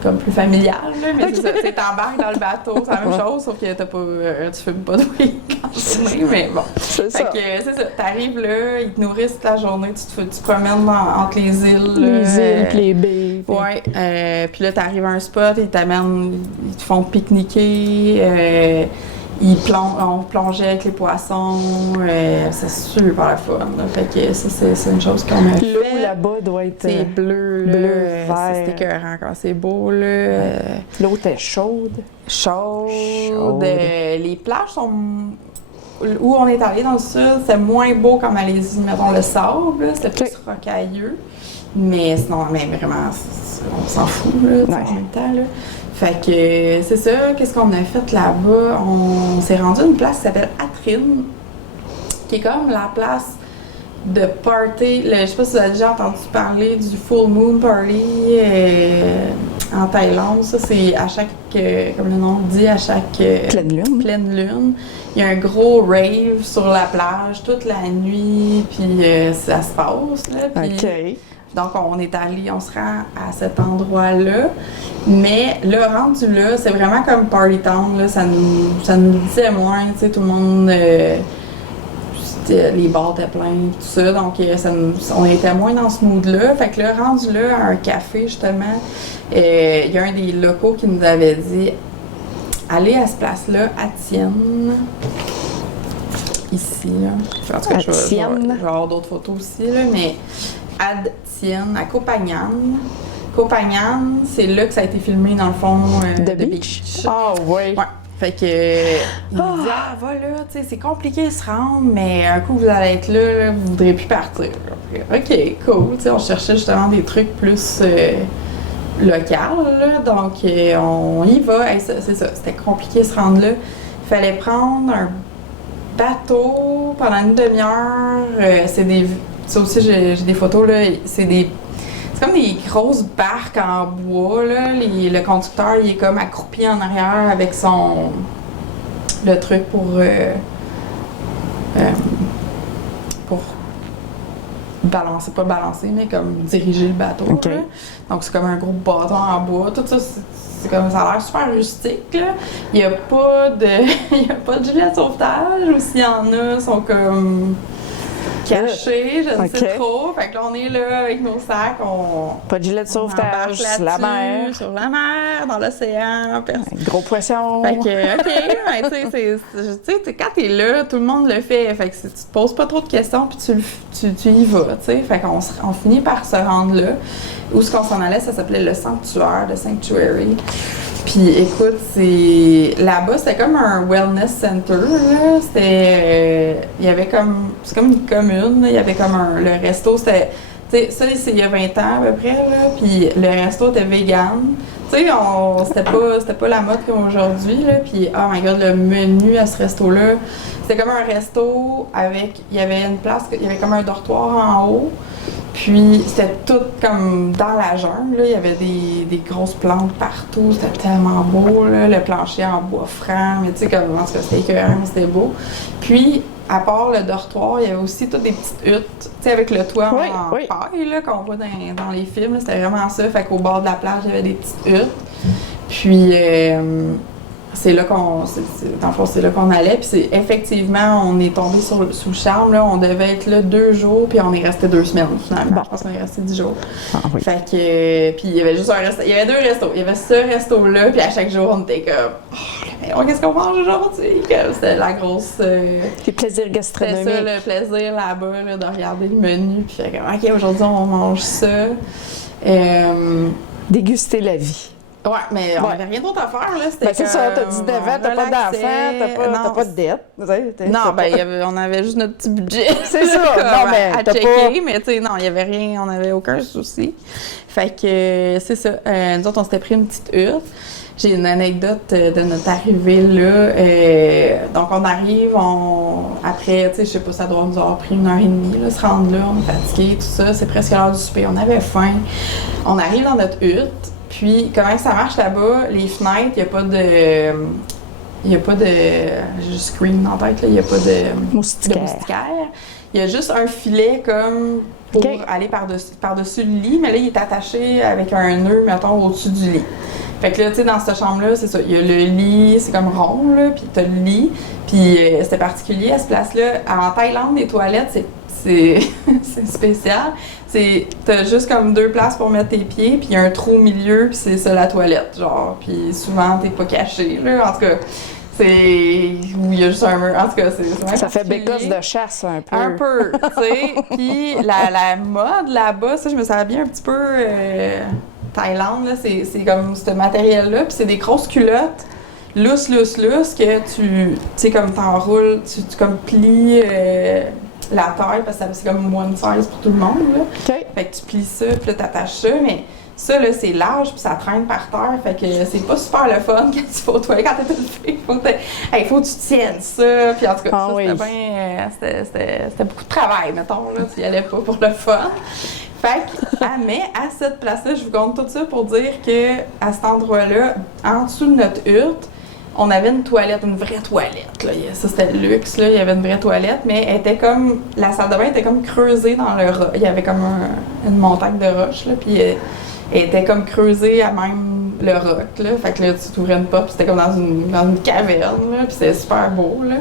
comme plus familiale, là, mais c'est ça, tu t'embarques dans le bateau, c'est la même chose, sauf que tu fumes pas de weed quand tu mais bon. C'est ça. Fait que c'est ça, t'arrives là, ils te nourrissent toute la journée, tu te promènes entre les îles. Les îles, les baies. Ouais, puis là, t'arrives à un spot, ils te font pique-niquer, on plongeait avec les poissons, c'est super le fun. Là. Fait que ça, c'est une chose qu'on a fait. L'eau là-bas doit être c'est bleu, vert. C'est écœurant quand c'est beau, là. L'eau était chaude. Chaude. Les plages sont où on est allé dans le sud, c'est moins beau qu'en Malaisie, mettons le sable, c'était plus rocailleux. Mais sinon, mais vraiment, on s'en fout là, en même temps. Là. Fait que c'est ça, qu'est-ce qu'on a fait là-bas? On s'est rendu à une place qui s'appelle Atrine, qui est comme la place de party. Je sais pas si vous avez déjà entendu parler du Full Moon Party en Thaïlande. Ça, c'est à chaque, comme le nom le dit, à chaque pleine lune. Il y a un gros rave sur la plage toute la nuit, puis ça se passe. Là, puis, donc, on est allé, on se rend à cet endroit-là. Mais là, rendu là, c'est vraiment comme Party Town. Là, ça nous disait moins, tu sais, tout le monde. Les bars étaient pleins, tout ça. Donc, on était moins dans ce mood-là. Fait que là, rendu là, à un café, justement, il y a un des locaux qui nous avait dit allez à ce place-là, à Tienne. Ici, là. En tout cas, je vais avoir d'autres photos aussi, là, mais Ad Tienne, à Koh Phangan. Koh Phangan, c'est là que ça a été filmé, dans le fond, The Beach. Ah, oui. Ouais. Fait que, il me dit, va là, tu sais, c'est compliqué de se rendre, mais un coup vous allez être là, vous voudrez plus partir. OK, cool. Tu sais, on cherchait justement des trucs plus locaux, là, donc on y va. Hey, c'est ça, c'était compliqué de se rendre là. Il fallait prendre un bateau pendant une demi-heure. Ça aussi, j'ai des photos, là, c'est comme des grosses barques en bois, là. Le conducteur, il est comme accroupi en arrière avec le truc pour balancer, pas balancer, mais comme diriger le bateau. Okay. Là. Donc, c'est comme un gros bâton en bois. Tout ça, c'est comme ça a l'air super rustique, là. Il n'y a pas de gilet de sauvetage, ou s'il y en a, ils sont comme cachés, je ne sais trop. Fait que là, on est là avec nos sacs, pas de gilet de sauvetage, sur la mer. Sur la mer, dans l'océan. Gros poisson. Fait que, OK, tu sais, quand t'es là, tout le monde le fait. Fait que tu te poses pas trop de questions, puis tu y vas, tu sais. Fait qu'on finit par se rendre là. Où ce qu'on s'en allait, ça s'appelait le sanctuaire, le sanctuary. Puis écoute, là-bas, c'était comme un wellness center, là. Il y avait c'est comme une commune, là. Il y avait comme le resto, c'était, tu sais, ça, c'est il y a 20 ans à peu près, là. Puis le resto était vegan. Tu sais, c'était pas la mode comme aujourd'hui, là. Puis, oh my god, le menu à ce resto-là, c'était comme un resto il y avait une place, il y avait comme un dortoir en haut. Puis, c'était tout comme dans la jungle, là. Il y avait des grosses plantes partout. C'était tellement beau, là. Le plancher en bois franc. Mais tu sais, comme, en tout cas, c'était écœurant, c'était beau. Puis, à part le dortoir, il y avait aussi toutes des petites huttes, tu sais, avec le toit en paille, là, qu'on voit dans les films. C'était vraiment ça. Fait qu'au bord de la plage, il y avait des petites huttes. Puis, c'est là qu'on allait. Puis effectivement, on est tombé sous le charme. Là. On devait être là 2 jours, puis on est resté 2 semaines finalement. Bon. Je pense qu'on est resté 10 jours. Fait que, puis il y avait juste un resto. Il y avait 2 restos. Il y avait ce resto-là, puis à chaque jour, on était comme, qu'est-ce qu'on mange aujourd'hui? C'était la grosse. Les plaisirs gastronomiques. C'était ça, le plaisir là-bas, là, de regarder le menu, puis fait comme, OK, aujourd'hui, on mange ça. Déguster la vie. Ouais, mais on n'avait rien d'autre à faire, là. Ben c'est ça, t'as 19 ans, t'as pas d'enfant, t'as pas de dette. Non, ben on avait juste notre petit budget. C'est ça, non, mais à checker, mais tu sais, non, il y avait rien, on n'avait aucun souci. Fait que, c'est ça, nous autres, on s'était pris une petite hutte. J'ai une anecdote de notre arrivée là. Donc, on arrive, après, tu sais, je sais pas, ça doit nous avoir pris 1h30, là, se rendre là, on est fatigué, tout ça, c'est presque l'heure du souper, on avait faim. On arrive dans notre hutte. Puis, comment ça marche là-bas? Les fenêtres, il n'y a pas de. J'ai screen en tête, là. Il n'y a pas de moustiquaire. Il y a juste un filet comme pour aller par-dessus le lit, mais là, il est attaché avec un nœud, mettons, au-dessus du lit. Fait que là, tu sais, dans cette chambre-là, c'est ça. Il y a le lit, c'est comme rond, là, puis t'as le lit. Puis c'était particulier à ce place-là. En Thaïlande, les toilettes, c'est spécial. T'as juste comme 2 places pour mettre tes pieds, puis il y a un trou au milieu, puis c'est ça la toilette, genre. Puis souvent, t'es pas caché, là. En tout cas, où il y a juste un mur. En tout cas, c'est ça fait bécosse de chasse, un peu. Un peu, tu sais. Puis la mode là-bas, ça, je me savais bien un petit peu Thaïlande, là. C'est comme ce matériel-là, puis c'est des grosses culottes lousse, que tu sais, comme t'enroules, tu comme plies la taille, parce que c'est comme one size pour tout le monde, là. OK. Fait que tu plies ça, puis là, t'attaches ça, mais ça, là, c'est large, puis ça traîne par terre, fait que c'est pas super le fun quand tu vas aux toilettes, quand t'es une fille, faut que tu tiennes ça, puis en tout cas, ça, oui. c'était bien, c'était beaucoup de travail, mettons, là, tu y allais pas pour le fun. Fait que, mais à cette place-là, je vous compte tout ça pour dire que à cet endroit-là, en dessous de notre hutte, on avait une toilette, une vraie toilette. Là. Ça, c'était le luxe. Là. Il y avait une vraie toilette, mais elle était comme. La salle de bain était comme creusée dans le roc. Il y avait comme une montagne de roches, là, puis elle était comme creusée à même le roc. Là. Fait que là, tu t'ouvrais une porte, puis c'était comme dans une caverne, là, puis c'était super beau. Là.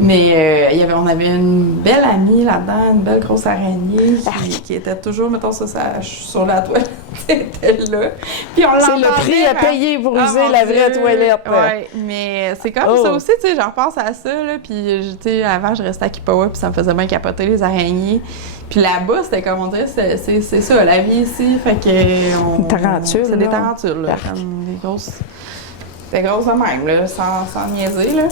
Mais on avait une belle amie là-dedans, une belle grosse araignée qui était toujours, mettons ça, sur la toilette, était là. Puis on l'entendait. C'est le prix à payer pour user la vraie toilette. Oui, mais c'est comme ça aussi, tu sais, j'en pense à ça, là, puis tu sais, avant, je restais à Kipawa, puis ça me faisait bien capoter les araignées. Puis là-bas, c'était comme on dirait, c'est ça, la vie ici, fait que... Tarentules, c'est des tarentules, là, comme des grosses de même, là, sans niaiser, là.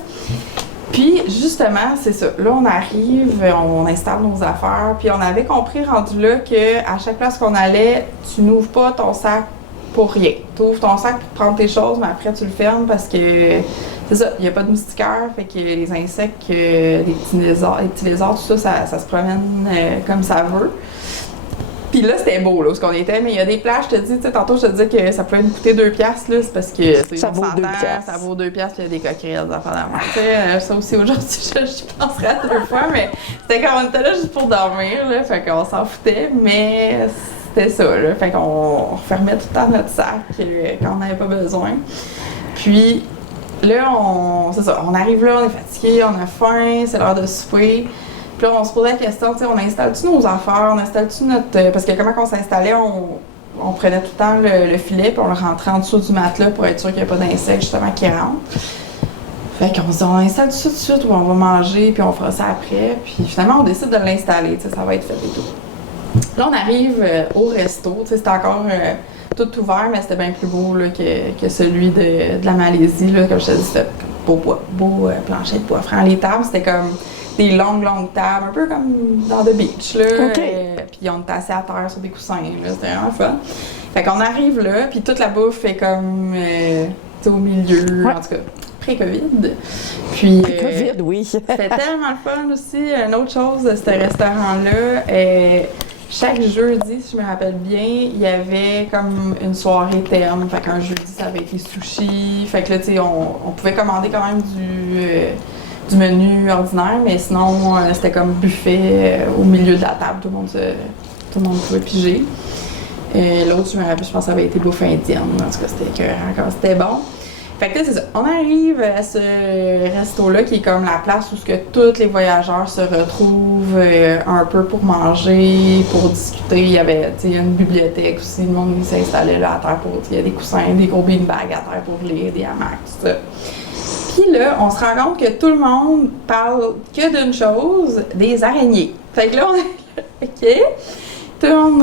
Puis, justement, c'est ça. Là, on arrive, on installe nos affaires, puis on avait compris, rendu là, qu'à chaque place qu'on allait, tu n'ouvres pas ton sac pour rien. Tu ouvres ton sac pour prendre tes choses, mais après, tu le fermes parce que, c'est ça, il n'y a pas de moustiquaires, fait que les insectes, les petits lézards, tout ça, ça se promène comme ça veut. Puis là, c'était beau, là, où on était, mais il y a des plages, je te dis, tu sais, tantôt, je te disais que ça pouvait nous coûter 2$, là, c'est parce que, ça vaut 2$. Ça vaut 2$, puis il y a des coquerelles, des enfants d'amour. Tu sais, ça aussi, aujourd'hui, je penserais à 2 fois, mais c'était quand on était là juste pour dormir, là, fait qu'on s'en foutait, mais c'était ça, là, fait qu'on refermait tout le temps notre sac quand on n'avait pas besoin. Puis là, c'est ça, on arrive là, on est fatigué, on a faim, c'est l'heure de souper. Puis là, on se posait la question, tu sais, on installe-tu nos affaires, on installe-tu notre... Parce que comment on s'installait, on prenait tout le temps le filet, puis on le rentrait en dessous du matelas pour être sûr qu'il n'y a pas d'insectes, justement, qui rentrent. Fait qu'on se dit, on installe tout ça tout de suite, ou on va manger, puis on fera ça après. Puis finalement, on décide de l'installer, tu sais, ça va être fait et tout. Là, on arrive au resto, tu sais, c'était encore tout ouvert, mais c'était bien plus beau là, que celui de la Malaisie, là. Comme je te dis, c'était beau plancher de bois franc. Les tables, c'était comme... des longues tables, un peu comme dans The Beach, là. Okay. Puis on était assis à terre sur des coussins, là. C'était vraiment fun. Fait qu'on arrive là, puis toute la bouffe est comme, tu sais, au milieu, en tout cas, pré-COVID. Puis... Pré-COVID, oui. C'était tellement le fun aussi. Une autre chose de ce restaurant-là, chaque jeudi, si je me rappelle bien, il y avait comme une soirée thème. Fait qu'un jeudi, ça avait été sushi. Fait que là, tu sais, on pouvait commander quand même du menu ordinaire, mais sinon, c'était comme buffet au milieu de la table. Tout le monde pouvait piger. L'autre, je me rappelle, je pense que ça avait été bouffe indienne. En tout cas, c'était écœurant quand c'était bon. Fait que là, c'est ça. On arrive à ce resto-là qui est comme la place où tous les voyageurs se retrouvent un peu pour manger, pour discuter. Il y avait une bibliothèque aussi. Le monde s'installait là à terre pour... Il y a des coussins, des gros beanbags à terre pour lire, des hamacs, tout ça. Puis là, on se rend compte que tout le monde parle que d'une chose, des araignées. Fait que là, on est là, OK. Tout le monde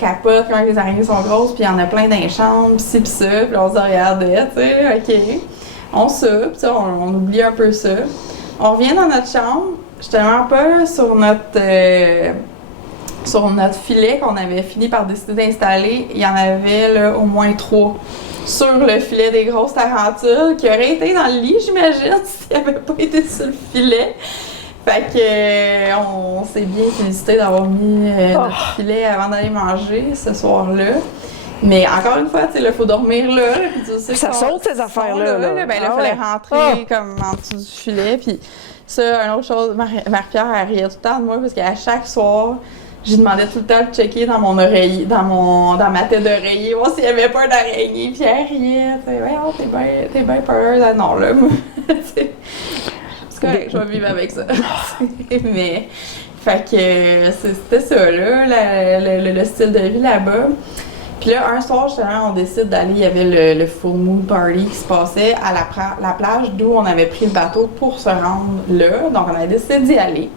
capote quand les araignées sont grosses, puis il y en a plein dans les chambres, pis ci pis ça. Puis on se regardait, tu sais, OK. On soupe, puis on oublie un peu ça. On revient dans notre chambre, justement pas sur notre filet qu'on avait fini par décider d'installer. Il y en avait là, au moins 3. Sur le filet des grosses tarentules, qui auraient été dans le lit, j'imagine, s'il n'avait pas été sur le filet. Fait que on s'est bien félicité d'avoir mis notre filet avant d'aller manger ce soir-là. Mais encore une fois, tu sais, il faut dormir là. Puis tu sais, ça saute ces affaires-là. Ben là, il fallait rentrer comme en dessous du filet. Puis ça, une autre chose, Marie-Pierre, elle riait tout le temps de moi parce qu'à chaque soir, j'ai demandé tout le temps de checker dans mon oreiller, dans ma tête d'oreiller, voir s'il n'y avait pas d'araignée. Puis elle riait, tu sais, ouais, t'es bien peureuse. Ah, non, là, c'est correct, je vais vivre avec ça. Mais, fait que c'était ça, là, le style de vie là-bas. Puis là, un soir, justement, on décide d'aller, il y avait le Full Moon Party qui se passait à la plage d'où on avait pris le bateau pour se rendre là. Donc, on avait décidé d'y aller.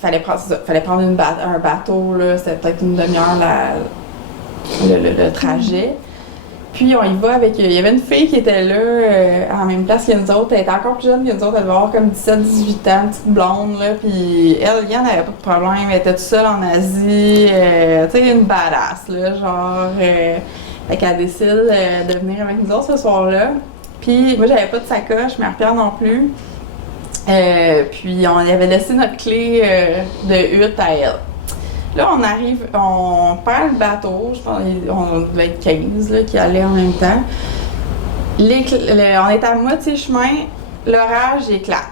Fallait prendre un bateau, là, c'était peut-être une demi-heure le trajet. Puis on y va avec. Il y avait une fille qui était là à la même place que nous autres. Elle était encore plus jeune que nous autres. Elle devait avoir comme 17-18 ans, petite blonde. Là. Puis elle n'avait pas de problème. Elle était toute seule en Asie. Tu sais, une badass. Là, genre. Fait qu'elle décide de venir avec nous autres ce soir-là. Puis moi, j'avais pas de sacoche, Marie-Pierre non plus. Puis on y avait laissé notre clé de hutte à elle. Là, on arrive, on perd le bateau, je pense on devait être 15 là, qui allaient en même temps. On est à moitié chemin, l'orage éclate.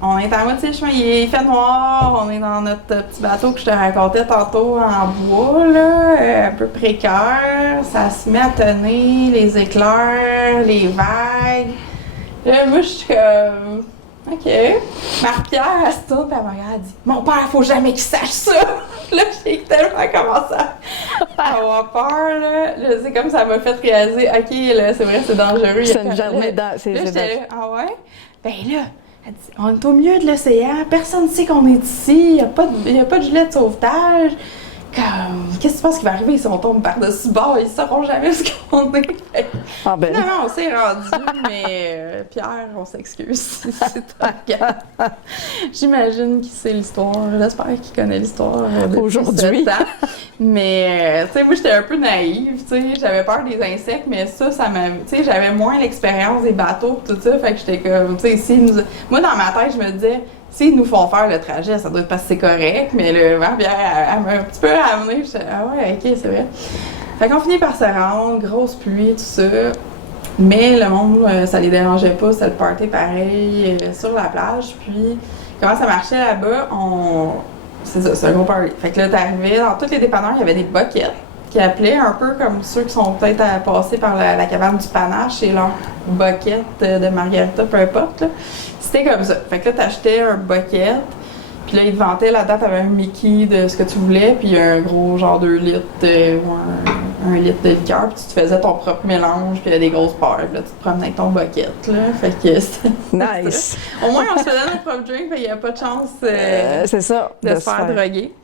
On est à moitié chemin, il fait noir, on est dans notre petit bateau que je te racontais tantôt en bois, là, un peu précaire. Ça se met à tonner, les éclairs, les vagues. Là, moi, je suis comme... OK. Marie-Pierre, elle se tourne et elle me regarde, elle dit « Mon père, faut jamais qu'il sache ça! » Là, j'ai tellement commencé à avoir peur, là. C'est comme ça m'a fait réaliser « OK, là, c'est vrai, c'est dangereux. » C'est une journée dans... Là, j'étais là « Ah ouais? » Ben là, elle dit « On est au milieu de l'océan, personne ne sait qu'on est ici, il n'y a pas de gilet de sauvetage. » Comme, qu'est-ce que tu penses qui va arriver si on tombe par-dessus bord? Ils ne sauront jamais ce qu'on est. Ah ben. Finalement, on s'est rendu, mais Pierre, on s'excuse si c'est ton cas. J'imagine qu'il sait l'histoire. J'espère qu'il connaît l'histoire aujourd'hui. Mais, tu sais, moi, j'étais un peu naïve, tu sais. J'avais peur des insectes, mais ça m'a... Tu sais, j'avais moins l'expérience des bateaux et tout ça. Fait que j'étais comme, tu sais, moi, dans ma tête, je me disais... S'ils nous font faire le trajet, ça doit être parce que c'est correct, mais le Marie-Pierre, elle m'a un petit peu ramené. Je ah ouais, ok, c'est vrai. Fait qu'on finit par se rendre, grosse pluie, tout ça. Mais le monde, ça les dérangeait pas, c'était le party pareil sur la plage. Puis, comment ça marchait là-bas? C'est ça, c'est un gros party. Fait que là, t'arrivais, dans tous les dépanneurs, il y avait des buckets qui appelaient un peu comme ceux qui sont peut-être passés par la cabane du panache et leur bucket de margarita, peu importe, là. C'était comme ça. Fait que là, t'achetais un bucket, puis là, ils te vantaient là-dedans, t'avais un Mickey de ce que tu voulais, puis un gros genre 2 litres ou un litre de liqueur, puis tu te faisais ton propre mélange, puis il y a des grosses peurs, puis là, tu te promenais avec ton bucket, là. Fait que c'était... Nice! Au moins, on se faisait notre propre drink, fait qu'il n'y a pas de chance c'est ça, de se faire droguer.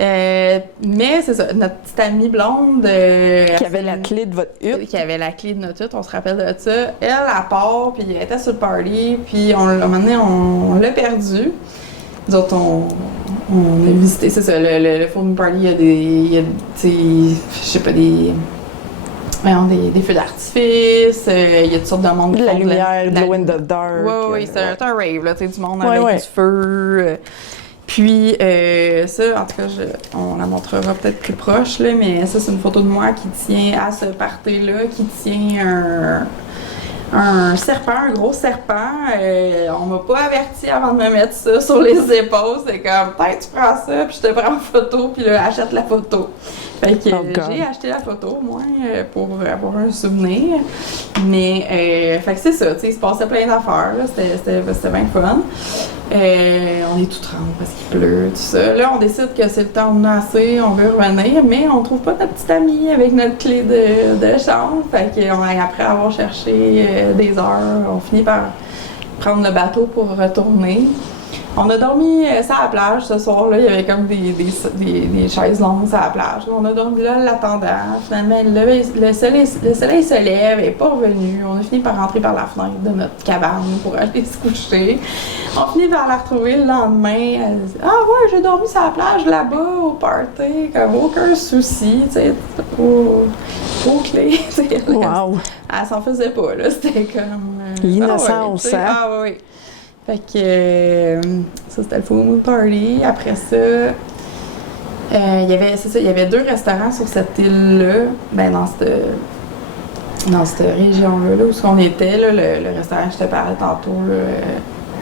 Mais c'est ça, notre petite amie blonde... qui avait la clé de votre hutte. Qui avait la clé de notre hutte, on se rappelle de ça. Elle part, puis elle était sur le party, puis à un moment donné, on l'a perdue. Nous autres, on a visité, c'est ça, le Folding Party, il y a je sais pas, des feux d'artifice, il y a toutes sortes de monde qui de la font lumière, glow in the dark. Oui, c'est un rave, là, tu sais, du monde avec du feu. Puis, ça, en tout cas, on la montrera peut-être plus proche, là, mais ça, c'est une photo de moi qui tient à ce party-là, qui tient un serpent, un gros serpent. On m'a pas averti avant de me mettre ça sur les épaules. C'est comme, peut-être tu prends ça, puis je te prends en photo, puis là, achète la photo. Fait que j'ai acheté la photo, moi, pour avoir un souvenir. Mais, fait que c'est ça, tu sais, il se passait plein d'affaires, là. C'était bien fun. On est tout trempe parce qu'il pleut, tout ça. Là, on décide que c'est le temps de nasser, on veut revenir, mais on trouve pas notre petite amie avec notre clé de chambre. Fait qu'après avoir cherché des heures, on finit par prendre le bateau pour retourner. On a dormi sur la plage ce soir-là. Il y avait comme des chaises longues sur la plage. On a dormi là l'attendant. Finalement, le soleil se lève, elle n'est pas revenu. On a fini par rentrer par la fenêtre de notre cabane pour aller se coucher. On finit par la retrouver le lendemain. Elle dit « Ah ouais, j'ai dormi sur la plage là-bas au party. Comme aucun souci. » Tu sais, aux clés. Wow! Elle s'en faisait pas, là. C'était comme... l'innocence, hein? Ah oui. Fait que ça, c'était le Full Moon Party. Après ça, il y avait 2 restaurants sur cette île-là, ben dans cette région-là, là, où on était, là, le restaurant que je te parlais tantôt, là,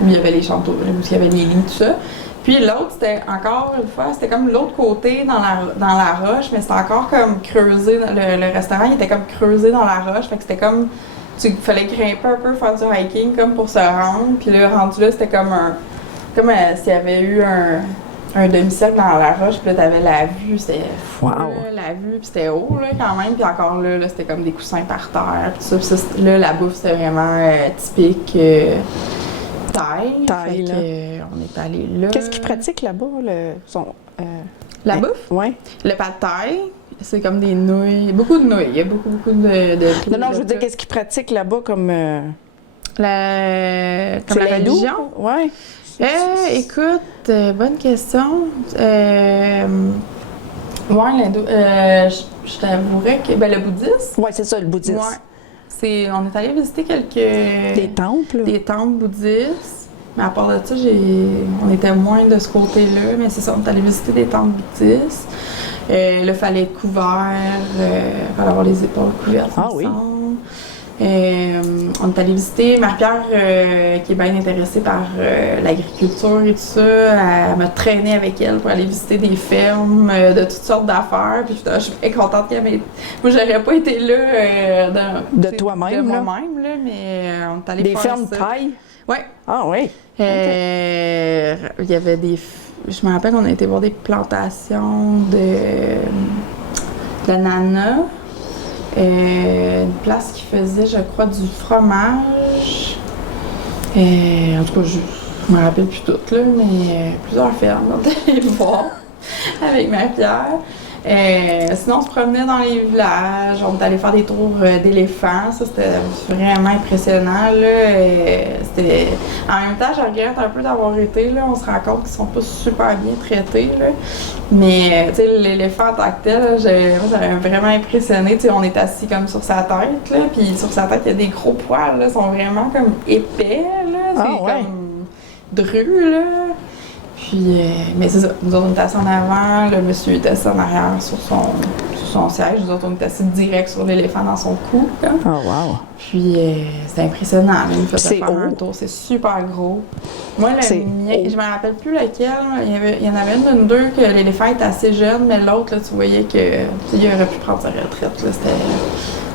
où il y avait les châteaux, où il y avait les lits, tout ça. Puis l'autre, c'était encore une fois, c'était comme l'autre côté dans la roche, mais c'était encore comme creusé. Le restaurant, il était comme creusé dans la roche, fait que c'était comme... Il fallait grimper un peu, faire du hiking comme pour se rendre. Puis là, rendu là, c'était comme s'il y avait eu un demi-cercle dans la roche. Puis là, t'avais la vue, c'était fou, la vue. Puis c'était haut, là, quand même. Puis encore là, c'était comme des coussins par terre. Puis ça, là, la bouffe, c'était vraiment typique Thaï. Là. On est allé là. Qu'est-ce qu'ils pratiquent là-bas? La bouffe? Oui. Le pad Thaï. C'est comme des nouilles, beaucoup de nouilles. Il y a beaucoup de Non, je veux dire, qu'est-ce qu'ils pratiquent là-bas comme. Comme la religion? Oui. Écoute, bonne question. L'hindou. Je t'avouerais que. Ben, le bouddhisme. Oui, c'est ça, le bouddhisme. Ouais. On est allé visiter quelques. Des temples. Des temples bouddhistes. Mais à part de ça, on était moins de ce côté-là. Mais c'est ça, on est allé visiter des temples bouddhistes. Là, il fallait être couvert. Il fallait avoir les épaules couvertes. Ah oui. On est allé visiter Marie-Pierre, qui est bien intéressée par l'agriculture et tout ça. Elle m'a traîné avec elle pour aller visiter des fermes de toutes sortes d'affaires. Puis je suis bien contente qu'elle m'ait. Moi, j'aurais pas été là de toi-même. De moi-même, là, mais on est allé des faire fermes ça. taille? Oui. Ah oui. Il y avait des. Je me rappelle qu'on a été voir des plantations d'ananas. Une place qui faisait, je crois, du fromage. En tout cas, je me rappelle plus toutes, là, mais plusieurs fermes. On est allé voir avec Marie-Pierre. Sinon, on se promenait dans les villages, on est allé faire des tours d'éléphants. Ça, c'était vraiment impressionnant, là. En même temps, je regrette un peu d'avoir été, là. On se rend compte qu'ils sont pas super bien traités, là. Mais, tu sais, l'éléphant en tant que tel, là, moi, ça m'a vraiment impressionné. Tu sais, on est assis comme sur sa tête, là, puis sur sa tête, il y a des gros poils, là, sont vraiment comme épais, là. C'est comme dru, là. Puis, mais c'est ça, nous autres, on était assis en avant, le monsieur était assis en arrière sur son siège, nous autres, on était assis direct sur l'éléphant dans son cou. Comme. Oh, wow! Puis, c'était impressionnant, là, il faisait faire haut. un tour, c'est super gros. Moi, le mien, je me rappelle plus lequel, il y en avait une de nous deux que l'éléphant était assez jeune, mais l'autre, là, tu voyais que, il aurait pu prendre sa retraite, là,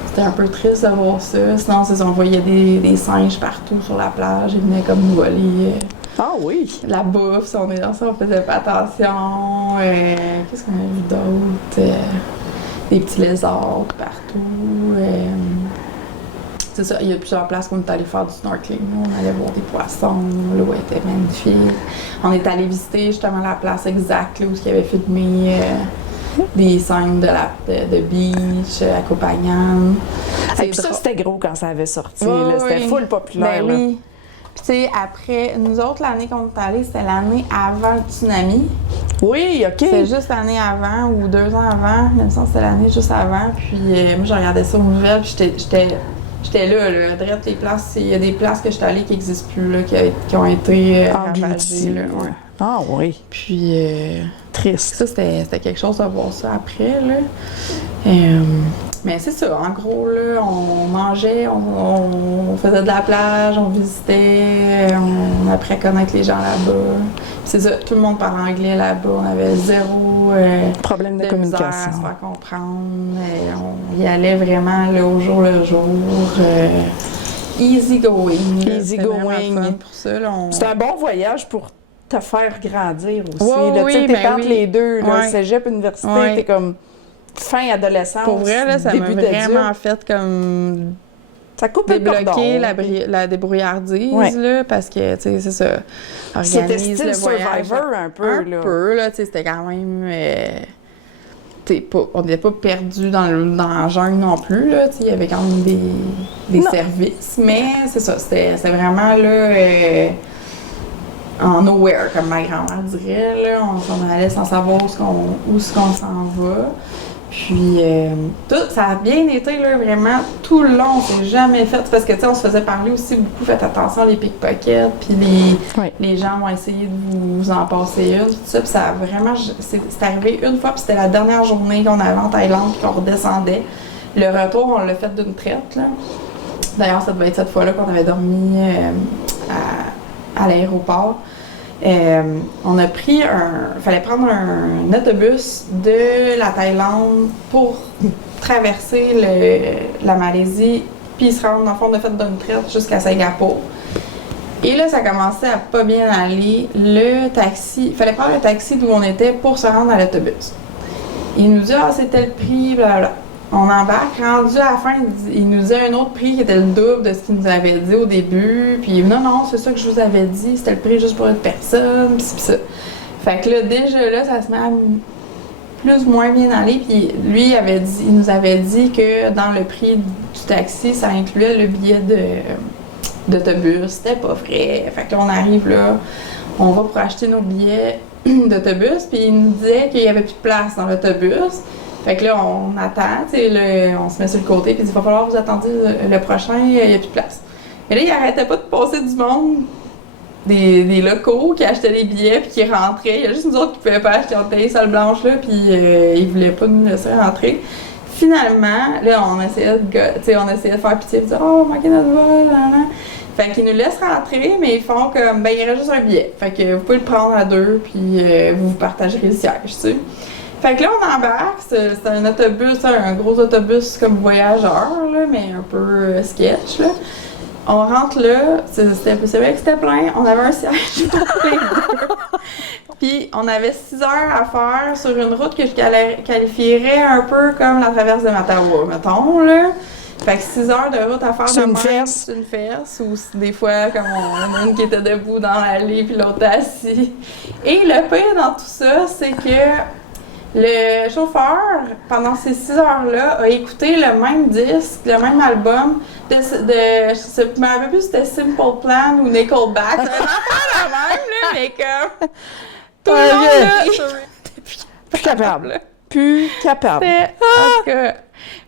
c'était un peu triste de voir ça. Sinon, c'est ça, on voyait des singes partout sur la plage, ils venaient comme nous voler. Ah oui! La bouffe, si on est dans ça, on faisait pas attention. Qu'est-ce qu'on a vu d'autre? Des petits lézards partout. C'est ça, il y a plusieurs places qu'on est allé faire du snorkeling. On allait voir des poissons, l'eau était magnifique. On est allé visiter justement la place exacte là, où il y avait filmé des scènes de beach à Copagnane. Et puis ça, c'était gros quand ça avait sorti. Oui, c'était full populaire. Ben oui. Puis, tu sais, après, nous autres, l'année qu'on est allés, c'était l'année avant le tsunami. Oui, OK. C'était juste l'année avant ou 2 ans avant. Il me semble que c'était l'année juste avant. Puis, moi, je regardais ça aux nouvelles. Puis, j'étais là. Direct, les places, il y a des places que j'étais allée qui n'existent plus, là, qui ont été ravagées. Là, ouais. Ah oui. Puis, triste. Ça, c'était quelque chose de voir ça après, là. Mais c'est ça, en gros, là, on mangeait, on faisait de la plage, on visitait, on apprenait à connaître les gens là-bas. C'est ça, tout le monde parle anglais là-bas, on avait zéro problème de communication. Misère à se faire comprendre. On y allait vraiment là, au jour le jour. Easy going. Easy going. Pour ça, là, c'est un bon voyage pour te faire grandir aussi. Oui, t'es entre les deux, là, ouais. Cégep, université, ouais. T'es comme fin adolescence. Pour vrai, là, ça m'a début vraiment fait comme ça coupe débloquer la débrouillardise, là, parce que, tu sais, c'est ça. C'était style le voyage, Survivor un peu, là. Un peu, là, tu sais, c'était quand même... on n'était pas perdu dans la jungle non plus, là, tu sais, il y avait quand même des services, mais c'est ça, c'était vraiment, là... en nowhere, comme ma grand-mère dirait, là. On s'en allait sans savoir où est-ce qu'on s'en va. Puis, ça a bien été, là, vraiment, tout le long. On s'est jamais fait. Parce que, tu sais, on se faisait parler aussi beaucoup, faites attention, les pickpockets, puis les gens vont essayer de vous en passer une, tout ça. Puis, ça a vraiment. C'est arrivé une fois, puis c'était la dernière journée qu'on avait en Thaïlande, puis qu'on redescendait. Le retour, on l'a fait d'une traite, là. D'ailleurs, ça devait être cette fois-là qu'on avait dormi à l'aéroport. On a pris fallait prendre un autobus de la Thaïlande pour traverser la Malaisie, puis se rendre, dans le fond, on a fait d'une traite jusqu'à Singapour. Et là, ça commençait à pas bien aller. Il fallait prendre le taxi d'où on était pour se rendre à l'autobus. Il nous dit, c'était le prix, blablabla. On embarque, rendu à la fin, il nous disait un autre prix qui était le double de ce qu'il nous avait dit au début. Puis non, c'est ça que je vous avais dit, c'était le prix juste pour une personne, pis ça. Fait que là, déjà là, ça se met plus ou moins bien allé. Puis lui, il nous avait dit que dans le prix du taxi, ça incluait le billet d'autobus. C'était pas vrai. Fait que là, on arrive là, on va pour acheter nos billets d'autobus, puis il nous disait qu'il y avait plus de place dans l'autobus. Fait que là, on attend, tu sais, on se met sur le côté, puis il dit, il va falloir vous attendre le prochain, il n'y a plus de place. Mais là, il arrêtait pas de passer du monde, des locaux qui achetaient des billets, puis qui rentraient. Il y a juste nous autres qui pouvaient pas acheter, on était les salles blanches là, puis ils voulaient pas nous laisser rentrer. Finalement, là, on essayait de faire pitié, de dire, oh, manquez notre vol, nan. Fait qu'ils nous laissent rentrer, mais ils font comme, ben, il reste juste un billet. Fait que vous pouvez le prendre à deux, puis vous partagerez le siège, tu sais. Fait que là, on embarque, c'est un autobus, un gros autobus comme voyageur, là, mais un peu sketch, là. On rentre là, c'est vrai que c'était plein, on avait un siège pour les deux. Puis on avait 6 heures à faire sur une route que je qualifierais un peu comme la traverse de Mattawa, mettons, là. Fait que 6 heures de route à faire C'est de une même, fesse. c'est une fesse, ou des fois, comme on a une qui était debout dans l'allée, puis l'autre assis. Et le pire dans tout ça, c'est que le chauffeur, pendant ces 6 heures-là, a écouté le même disque, le même album je me rappelle plus si c'était Simple Plan ou Nickelback. C'est un affaire la même, là, mais comme tout le monde, là, Plus capable. Plus capable. En tout cas,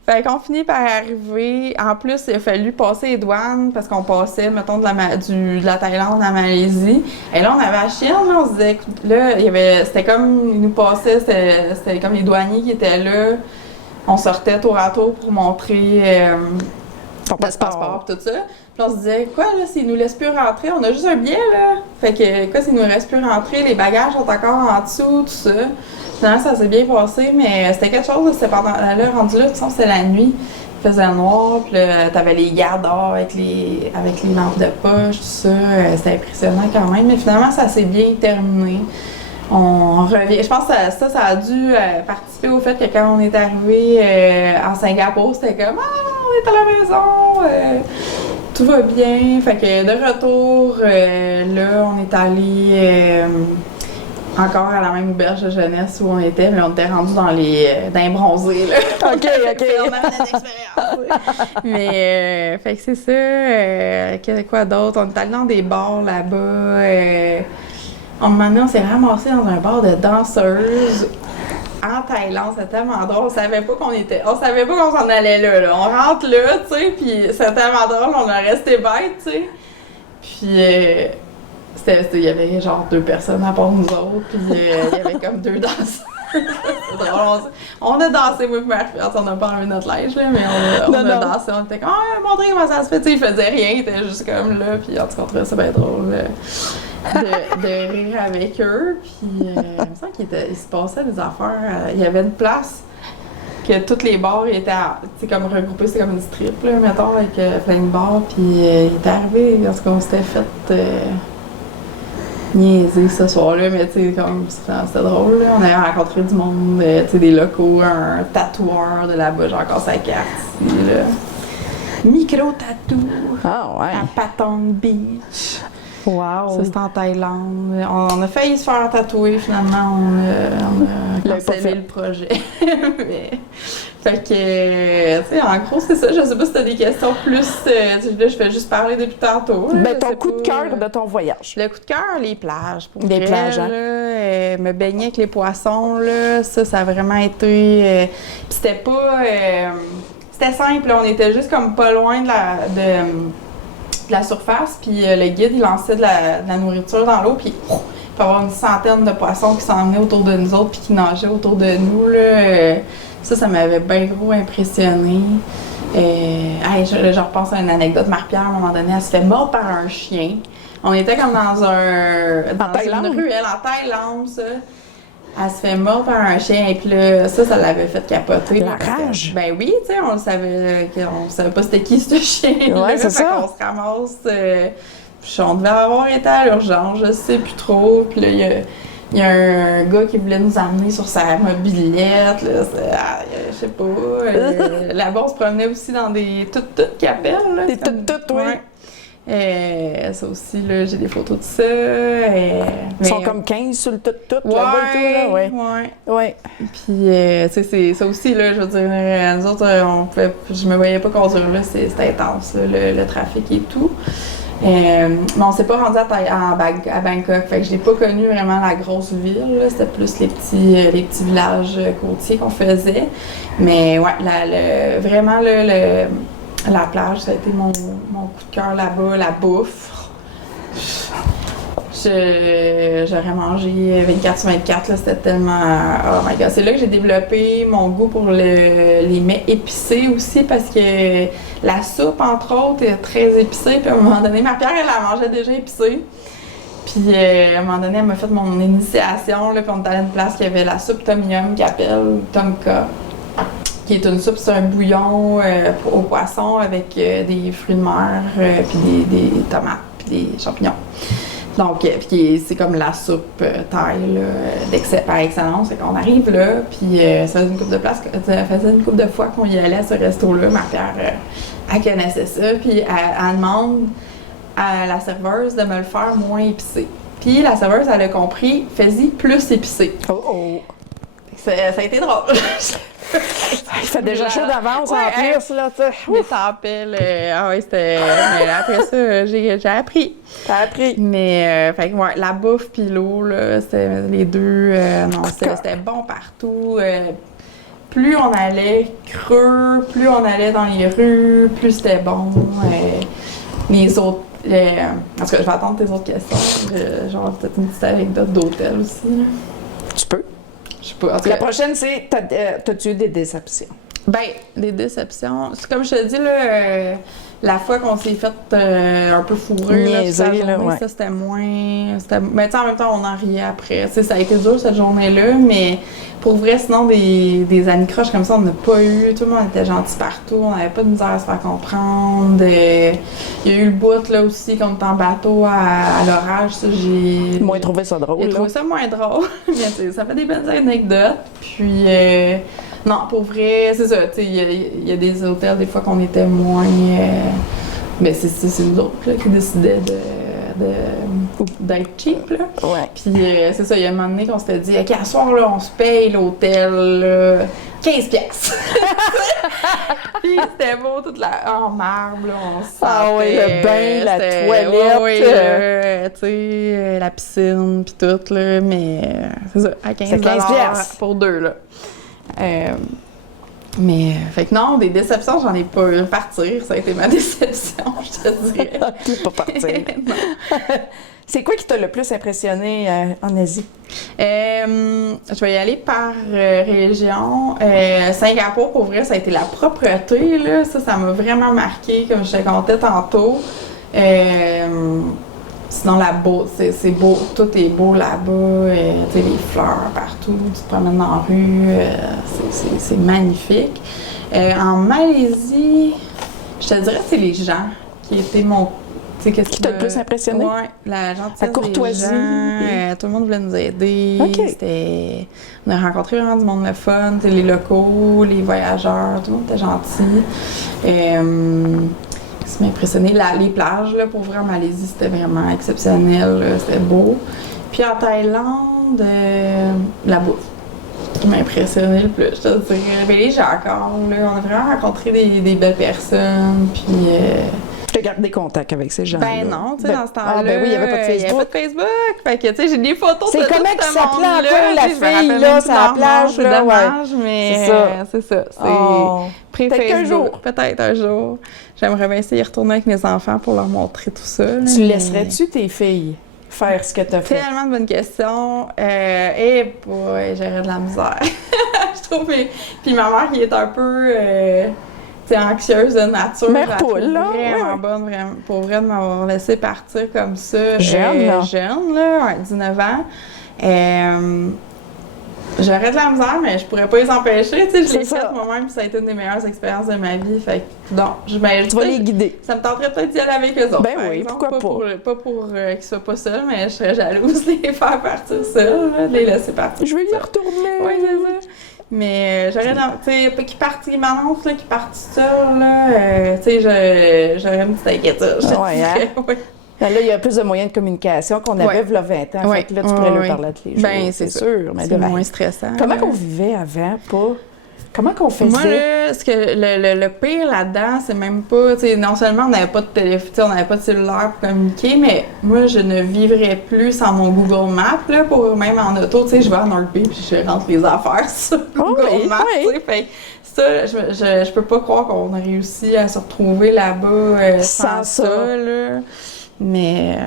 fait qu'on finit par arriver. En plus, il a fallu passer les douanes parce qu'on passait, mettons, de la Thaïlande à la Malaisie. Et là, on avait la chienne, là, on se disait, là, c'était comme, ils nous passaient, c'était comme les douaniers qui étaient là. On sortait tour à tour pour montrer Ton passeport. tout ça. Puis on se disait, quoi, là, s'ils nous laissent plus rentrer, on a juste un billet, là. Fait que, quoi, s'ils nous laissent plus rentrer, les bagages sont encore en dessous, tout ça. Finalement, ça s'est bien passé, mais c'était quelque chose, c'était pendant là, rendu là, de toute façon, c'était la nuit. Il faisait noir, puis là, t'avais les gardes dehors avec les lampes de poche, tout ça. C'était impressionnant quand même, mais finalement, ça s'est bien terminé. On revient. Je pense que ça a dû participer au fait que quand on est arrivé en Singapour, c'était comme « Ah, on est à la maison! Tout va bien! » Fait que de retour, là, on est allé encore à la même auberge de jeunesse où on était, mais on était rendu dans les bronzés, là. OK. On avait une expérience. Mais, fait que c'est ça. Quoi d'autre? On est allé dans des bars là-bas. On s'est ramassé dans un bar de danseuses en Thaïlande. C'était tellement drôle. On savait pas qu'on s'en allait là. On rentre là, tu sais, puis c'était tellement drôle. On a resté bêtes, tu sais. Puis il y avait genre 2 personnes à part nous autres, puis il y avait comme 2 danseurs. C'est drôle. On a dansé, moi et Marie-France, on n'a pas enlevé notre linge, là, mais on a dansé. On était comme, montrez comment ça se fait. Tu sais, il faisait rien, il était juste comme là, puis en tout cas, on trouvait ça bien drôle. De rire avec eux, puis il me semble qu'il se passait des affaires. Il y avait une place que tous les bars étaient comme regroupés, c'est comme une strip, là, mettons, avec plein de bars, puis il était arrivé, en tout cas, on s'était fait niaiser ce soir-là, mais tu sais, comme c'était drôle, là. On avait rencontré du monde, tu sais, des locaux, un tatoueur de là-bas, j'ai encore sa carte ici, là. Micro-tatou. Ah ouais. À Patong Beach. Wow. Ça, c'était en Thaïlande. On a failli se faire tatouer, finalement. On a cancellé le projet. Fait que, tu sais, en gros, c'est ça. Je sais pas si t'as des questions plus... là, je fais juste parler depuis tantôt. Ben, ton coup de cœur de ton voyage. Le coup de cœur, les plages. Pour les vrai, plages, hein? Là, me baigner avec les poissons, là, ça a vraiment été... Puis c'était pas... c'était simple, là, on était juste comme pas loin de la surface, puis le guide, il lançait de la nourriture dans l'eau, puis il peut y avoir une centaine de poissons qui s'emmenaient autour de nous autres, puis qui nageaient autour de nous, là. Ça m'avait bien gros impressionné. Je repense à une anecdote. Marie-Pierre, à un moment donné, elle se fait mordre par un chien. On était comme dans une ruelle en Thaïlande, ça. Elle se fait mordre par un chien, et puis là, ça l'avait fait capoter. La rage! Ben oui, tu sais, on savait pas c'était qui ce chien-là. Ouais, c'est ça. On se ramasse. Puis on devait avoir été à l'urgence, je sais plus trop. Puis là, il y a un gars qui voulait nous amener sur sa mobilette, là, je sais pas. Là-bas, on se promenait aussi dans des toutes qui appellent, là. Des toutes, oui. Ouais. Ça aussi, là, j'ai des photos de ça. Ils sont comme 15 sur le tout, là-bas et tout, là, ouais. Ouais. Puis, tu sais, c'est ça aussi, là, je veux dire, nous autres, je me voyais pas conduire là, c'était intense, là, le trafic et tout. Mais on s'est pas rendu à Bangkok, fait que j'ai pas connu vraiment la grosse ville, là, c'était plus les petits villages côtiers qu'on faisait. Mais ouais, vraiment, là, la plage, ça a été mon coup de cœur là-bas, la bouffe. J'aurais mangé 24 sur 24, là, c'était tellement... Oh my God! C'est là que j'ai développé mon goût pour les mets épicés aussi, parce que la soupe, entre autres, est très épicée. Puis à un moment donné, ma Pierre, elle la mangeait déjà épicée. Puis à un moment donné, elle m'a fait mon initiation, là, puis on est allé à une place qui avait la soupe tom yum, qui appelle Tomka, qui est une soupe sur un bouillon au poisson avec des fruits de mer, puis des tomates, puis des champignons. Donc, c'est comme la soupe thaï par excellence. Fait qu'on arrive là, puis ça faisait une couple de fois qu'on y allait à ce resto-là. Ma Pierre, elle connaissait ça, puis elle demande à la serveuse de me le faire moins épicé. Puis la serveuse, elle a compris, fais-y plus épicé. Oh! Ça a été drôle. Il fait déjà chaud d'avance en plus, là, tu sais. Mais tempête, ah ouais, c'était... Mais là, après ça, j'ai appris. T'as appris. Mais, fait que, ouais, la bouffe puis l'eau, là, c'était les deux... non, c'était bon partout. Plus on allait creux, plus on allait dans les rues, plus c'était bon. Les autres... en tout cas, je vais attendre tes autres questions. Genre, peut-être une petite anecdote d'hôtel aussi, là. Tu peux. Je sais pas. La prochaine, c'est t'as-tu eu des déceptions? Ben, des déceptions. C'est comme je te dis, là, la fois qu'on s'est fait un peu fourrer, niaiser, là, ouais. Ça, c'était moins... Mais tu sais, en même temps, on en riait après. Tu sais, ça a été dur, cette journée-là, mais pour vrai, sinon, des anicroches comme ça, on n'a pas eu. Tout le monde était gentil partout. On n'avait pas de misère à se faire comprendre. Il y a eu le bout, là, aussi, quand on était en bateau à l'orage. Ça, j'ai... Moins trouvé ça drôle, J'ai trouvé ça moins drôle. Mais ça fait des bonnes anecdotes. Puis... non, pour vrai, c'est ça, tu sais, il y a des hôtels, des fois, qu'on était moins... mais c'est nous autres, là, qui décidaient d'être cheap, là. Ouais. Puis c'est ça, il y a un moment donné qu'on s'était dit, OK, à soir, là, on se paye l'hôtel, là, 15$. Puis c'était beau, en marbre, là, on se sentait... Ah oui, le bain, la toilette... Oui, tu sais, la piscine, puis tout, là, mais c'est ça, à 15$ pour deux, là. Mais, fait que non, des déceptions, j'en ai pas eu. Partir, ça a été ma déception, je te dirais. Pas partir. C'est quoi qui t'a le plus impressionné en Asie? Je vais y aller par région. Singapour, pour vrai, ça a été la propreté, là. Ça m'a vraiment marqué, comme je te contais tantôt. Sinon, c'est beau, tout est beau là-bas, tu sais, les fleurs partout, tu te promènes dans la rue, c'est magnifique. En Malaisie, je te dirais que c'est les gens qui étaient mon... Qui t'a le plus impressionné? Oui, la gentillesse la courtoisie. Des gens, tout le monde voulait nous aider. Okay. On a rencontré vraiment du monde le fun, les locaux, les voyageurs, tout le monde était gentil. Ce qui m'a impressionné, les plages, là, pour vrai, en Malaisie, c'était vraiment exceptionnel, c'était beau. Puis en Thaïlande, la bouffe qui m'a impressionné le plus, je te dirais. Mais les gens encore, là, on a vraiment rencontré des belles personnes, puis... Tu as gardé contact avec ces gens-là? Ben non, tu sais, dans ce temps-là, ben oui, il n'y avait pas de Facebook. Il n'y avait pas de Facebook. Fait que, tu sais, j'ai des photos de tout ce monde-là. C'est comment qui s'appelait encore la fille, là, sur la plage, c'est là? dommage, mais c'est ça. C'est peut-être un jour. Peut-être un jour. J'aimerais bien essayer de retourner avec mes enfants pour leur montrer tout ça. Là, tu laisserais-tu tes filles faire ce que tu as fait? Tellement de bonnes questions. Et j'aurais de la misère. Je trouve. Puis ma mère qui est un peu anxieuse de nature. Mère poule, là. Vraiment bonne, vraiment, pour vrai, de m'avoir laissé partir comme ça. Jeune, là. Jeune, là, 19 ans. J'aurais de la misère, mais je pourrais pas les empêcher. Tu sais, je l'ai fait moi-même, puis ça a été une des meilleures expériences de ma vie. Fait que, donc, tu vas les guider. Ça me tenterait peut-être d'y aller avec eux autres. Ben oui, exemple, pourquoi pas pour qu'ils soient pas seuls, mais je serais jalouse de les faire partir seuls, de les laisser partir. Je veux y retourner. Oui, c'est ça. Mais j'aurais, tu sais, qui m'annonce, là, qui partent seul, là, tu sais, j'aurais une petite inquiétude. Je te dirais, ouais. Là, il y a plus de moyens de communication qu'on avait il y a 20 ans. Fait que là, tu pourrais leur parler tous les jours. Ben, c'est sûr. Mais c'est moins stressant. Comment qu'on vivait avant, pas? Comment qu'on faisait? Moi, là, le pire là-dedans, c'est même pas, tu sais, non seulement on n'avait pas de téléphone, on n'avait pas de cellulaire pour communiquer, mais moi, je ne vivrais plus sans mon Google Maps, là, pour même en auto, tu sais, je vais en Northbay puis je rentre les affaires sur Google Maps, tu sais, fait ça, je peux pas croire qu'on a réussi à se retrouver là-bas sans ça, là. Mais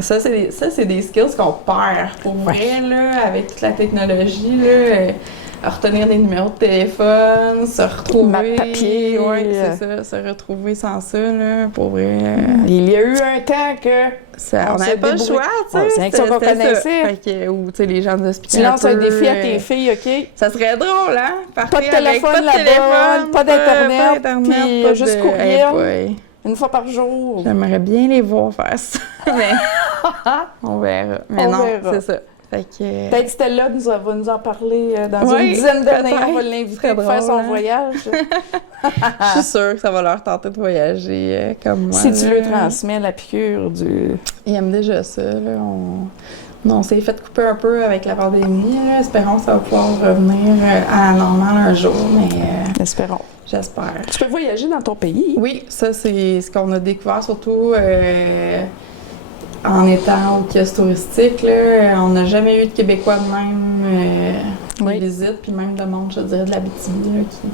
ça, c'est des skills qu'on perd, pour vrai, là, avec toute la technologie, là. Retenir des numéros de téléphone, se retrouver... Map papier, c'est ça, se retrouver sans ça, là, pour vrai. Il y a eu un temps que... on n'avait pas le choix, tu sais. C'est ça qu'on connaissait. Fait que, ou, tu sais, les gens de l'hospital... Tu lances un défi à tes filles, OK? Ça serait drôle, hein? Pas de téléphone là-bas, pas d'Internet, puis juste courriel. Une fois par jour. J'aimerais bien les voir faire ça, mais on verra. Mais non, c'est ça. Peut-être Stella va nous en parler dans une dizaine d'années. On va l'inviter pour faire son voyage. Je suis sûre que ça va leur tenter de voyager comme moi. Si tu lui transmets la piqûre du... Ils aiment déjà ça. Là. On s'est fait couper un peu avec la pandémie. Là. Espérons que ça va pouvoir revenir à la normale un jour. Mais espérons. J'espère. Tu peux voyager dans ton pays? Oui, ça c'est ce qu'on a découvert surtout... en étant au kiosque touristique, là, on n'a jamais eu de Québécois de même qui visitent, puis même de monde, je dirais, de l'Abitibi, qui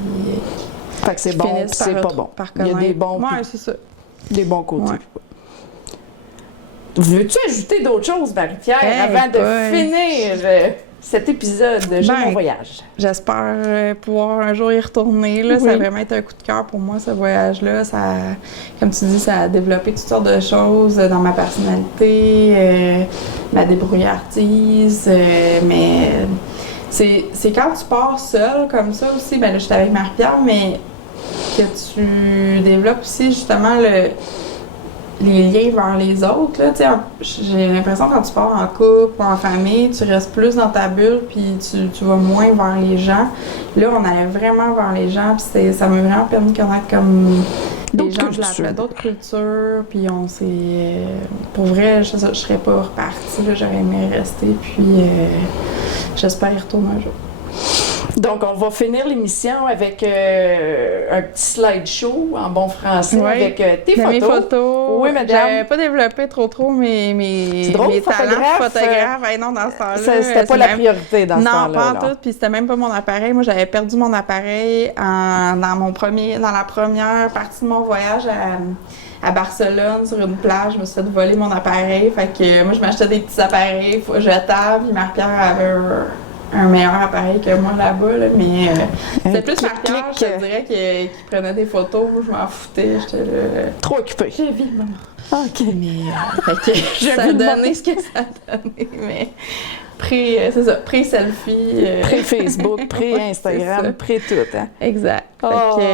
fait que c'est bon, c'est pas bon. Il y a des bons... Oui, c'est ça. Des bons côtés. Ouais. Veux-tu ajouter d'autres choses, Marie-Pierre, avant de finir cet épisode de J'ai mon voyage? J'espère pouvoir un jour y retourner. Là. Ça a vraiment été un coup de cœur pour moi, ce voyage-là. Ça, comme tu dis, ça a développé toutes sortes de choses dans ma personnalité, ma débrouillardise, mais c'est quand tu pars seule comme ça aussi, ben là, j'étais avec Marie-Pierre, mais que tu développes aussi justement les liens vers les autres, là, j'ai l'impression que quand tu pars en couple ou en famille, tu restes plus dans ta bulle puis tu vas moins vers les gens. Là, on allait vraiment vers les gens puis ça m'a vraiment permis de connaître comme des gens d'autres cultures puis on s'est... pour vrai, je serais pas repartie, là, j'aurais aimé rester puis j'espère y retourner un jour. Donc, on va finir l'émission avec un petit slideshow en bon français avec tes photos. Mes photos. Oui, madame. J'avais pas développé trop mes talents photographes. Non, dans ce temps-là. C'était pas la priorité dans ce temps-là. Non, pas en tout. Puis c'était même pas mon appareil. Moi, j'avais perdu mon appareil dans la première partie de mon voyage à Barcelone, sur une plage. Je me suis fait voler mon appareil. Fait que moi, je m'achetais des petits appareils jetables. Puis Marie-Pierre avait un meilleur appareil que moi là-bas, là, mais c'était plus Marie-Pierre, je te dirais, qui prenait des photos. Je m'en foutais, j'étais là... Trop occupée. J'ai vu, maman. OK. Mais ça a donné ce que ça a donné, mais... c'est ça, pré-selfie. Pré-Facebook, pré-Instagram, pré-tout, hein? Exact.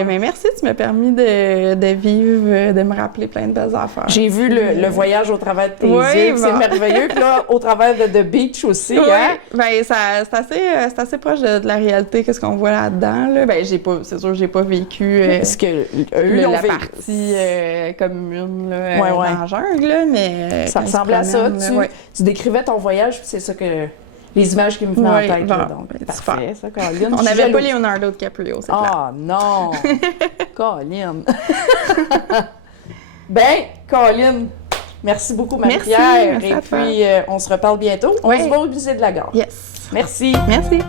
Mais merci, tu m'as permis de vivre, de me rappeler plein de belles affaires. J'ai vu le voyage au travers de tes yeux, c'est merveilleux. Puis là, au travers de The Beach aussi, hein? Bien, c'est assez proche de la réalité, qu'est-ce qu'on voit là-dedans, là. Bien, c'est sûr que j'ai pas vécu la partie commune, là, dans la jungle, là, mais... Ça ressemblait à ça. Tu décrivais ton voyage, puis c'est ça que... Les images qui me venaient en tête, là, donc parfait, ça, Colin. On n'avait pas Leonardo DiCaprio, c'est clair. Ah non! Colin! Ben, Colin, merci beaucoup, Marie-Pierre. Merci et puis, on se reparle bientôt. On se voit au musée de la Gare. Yes. Merci. Merci.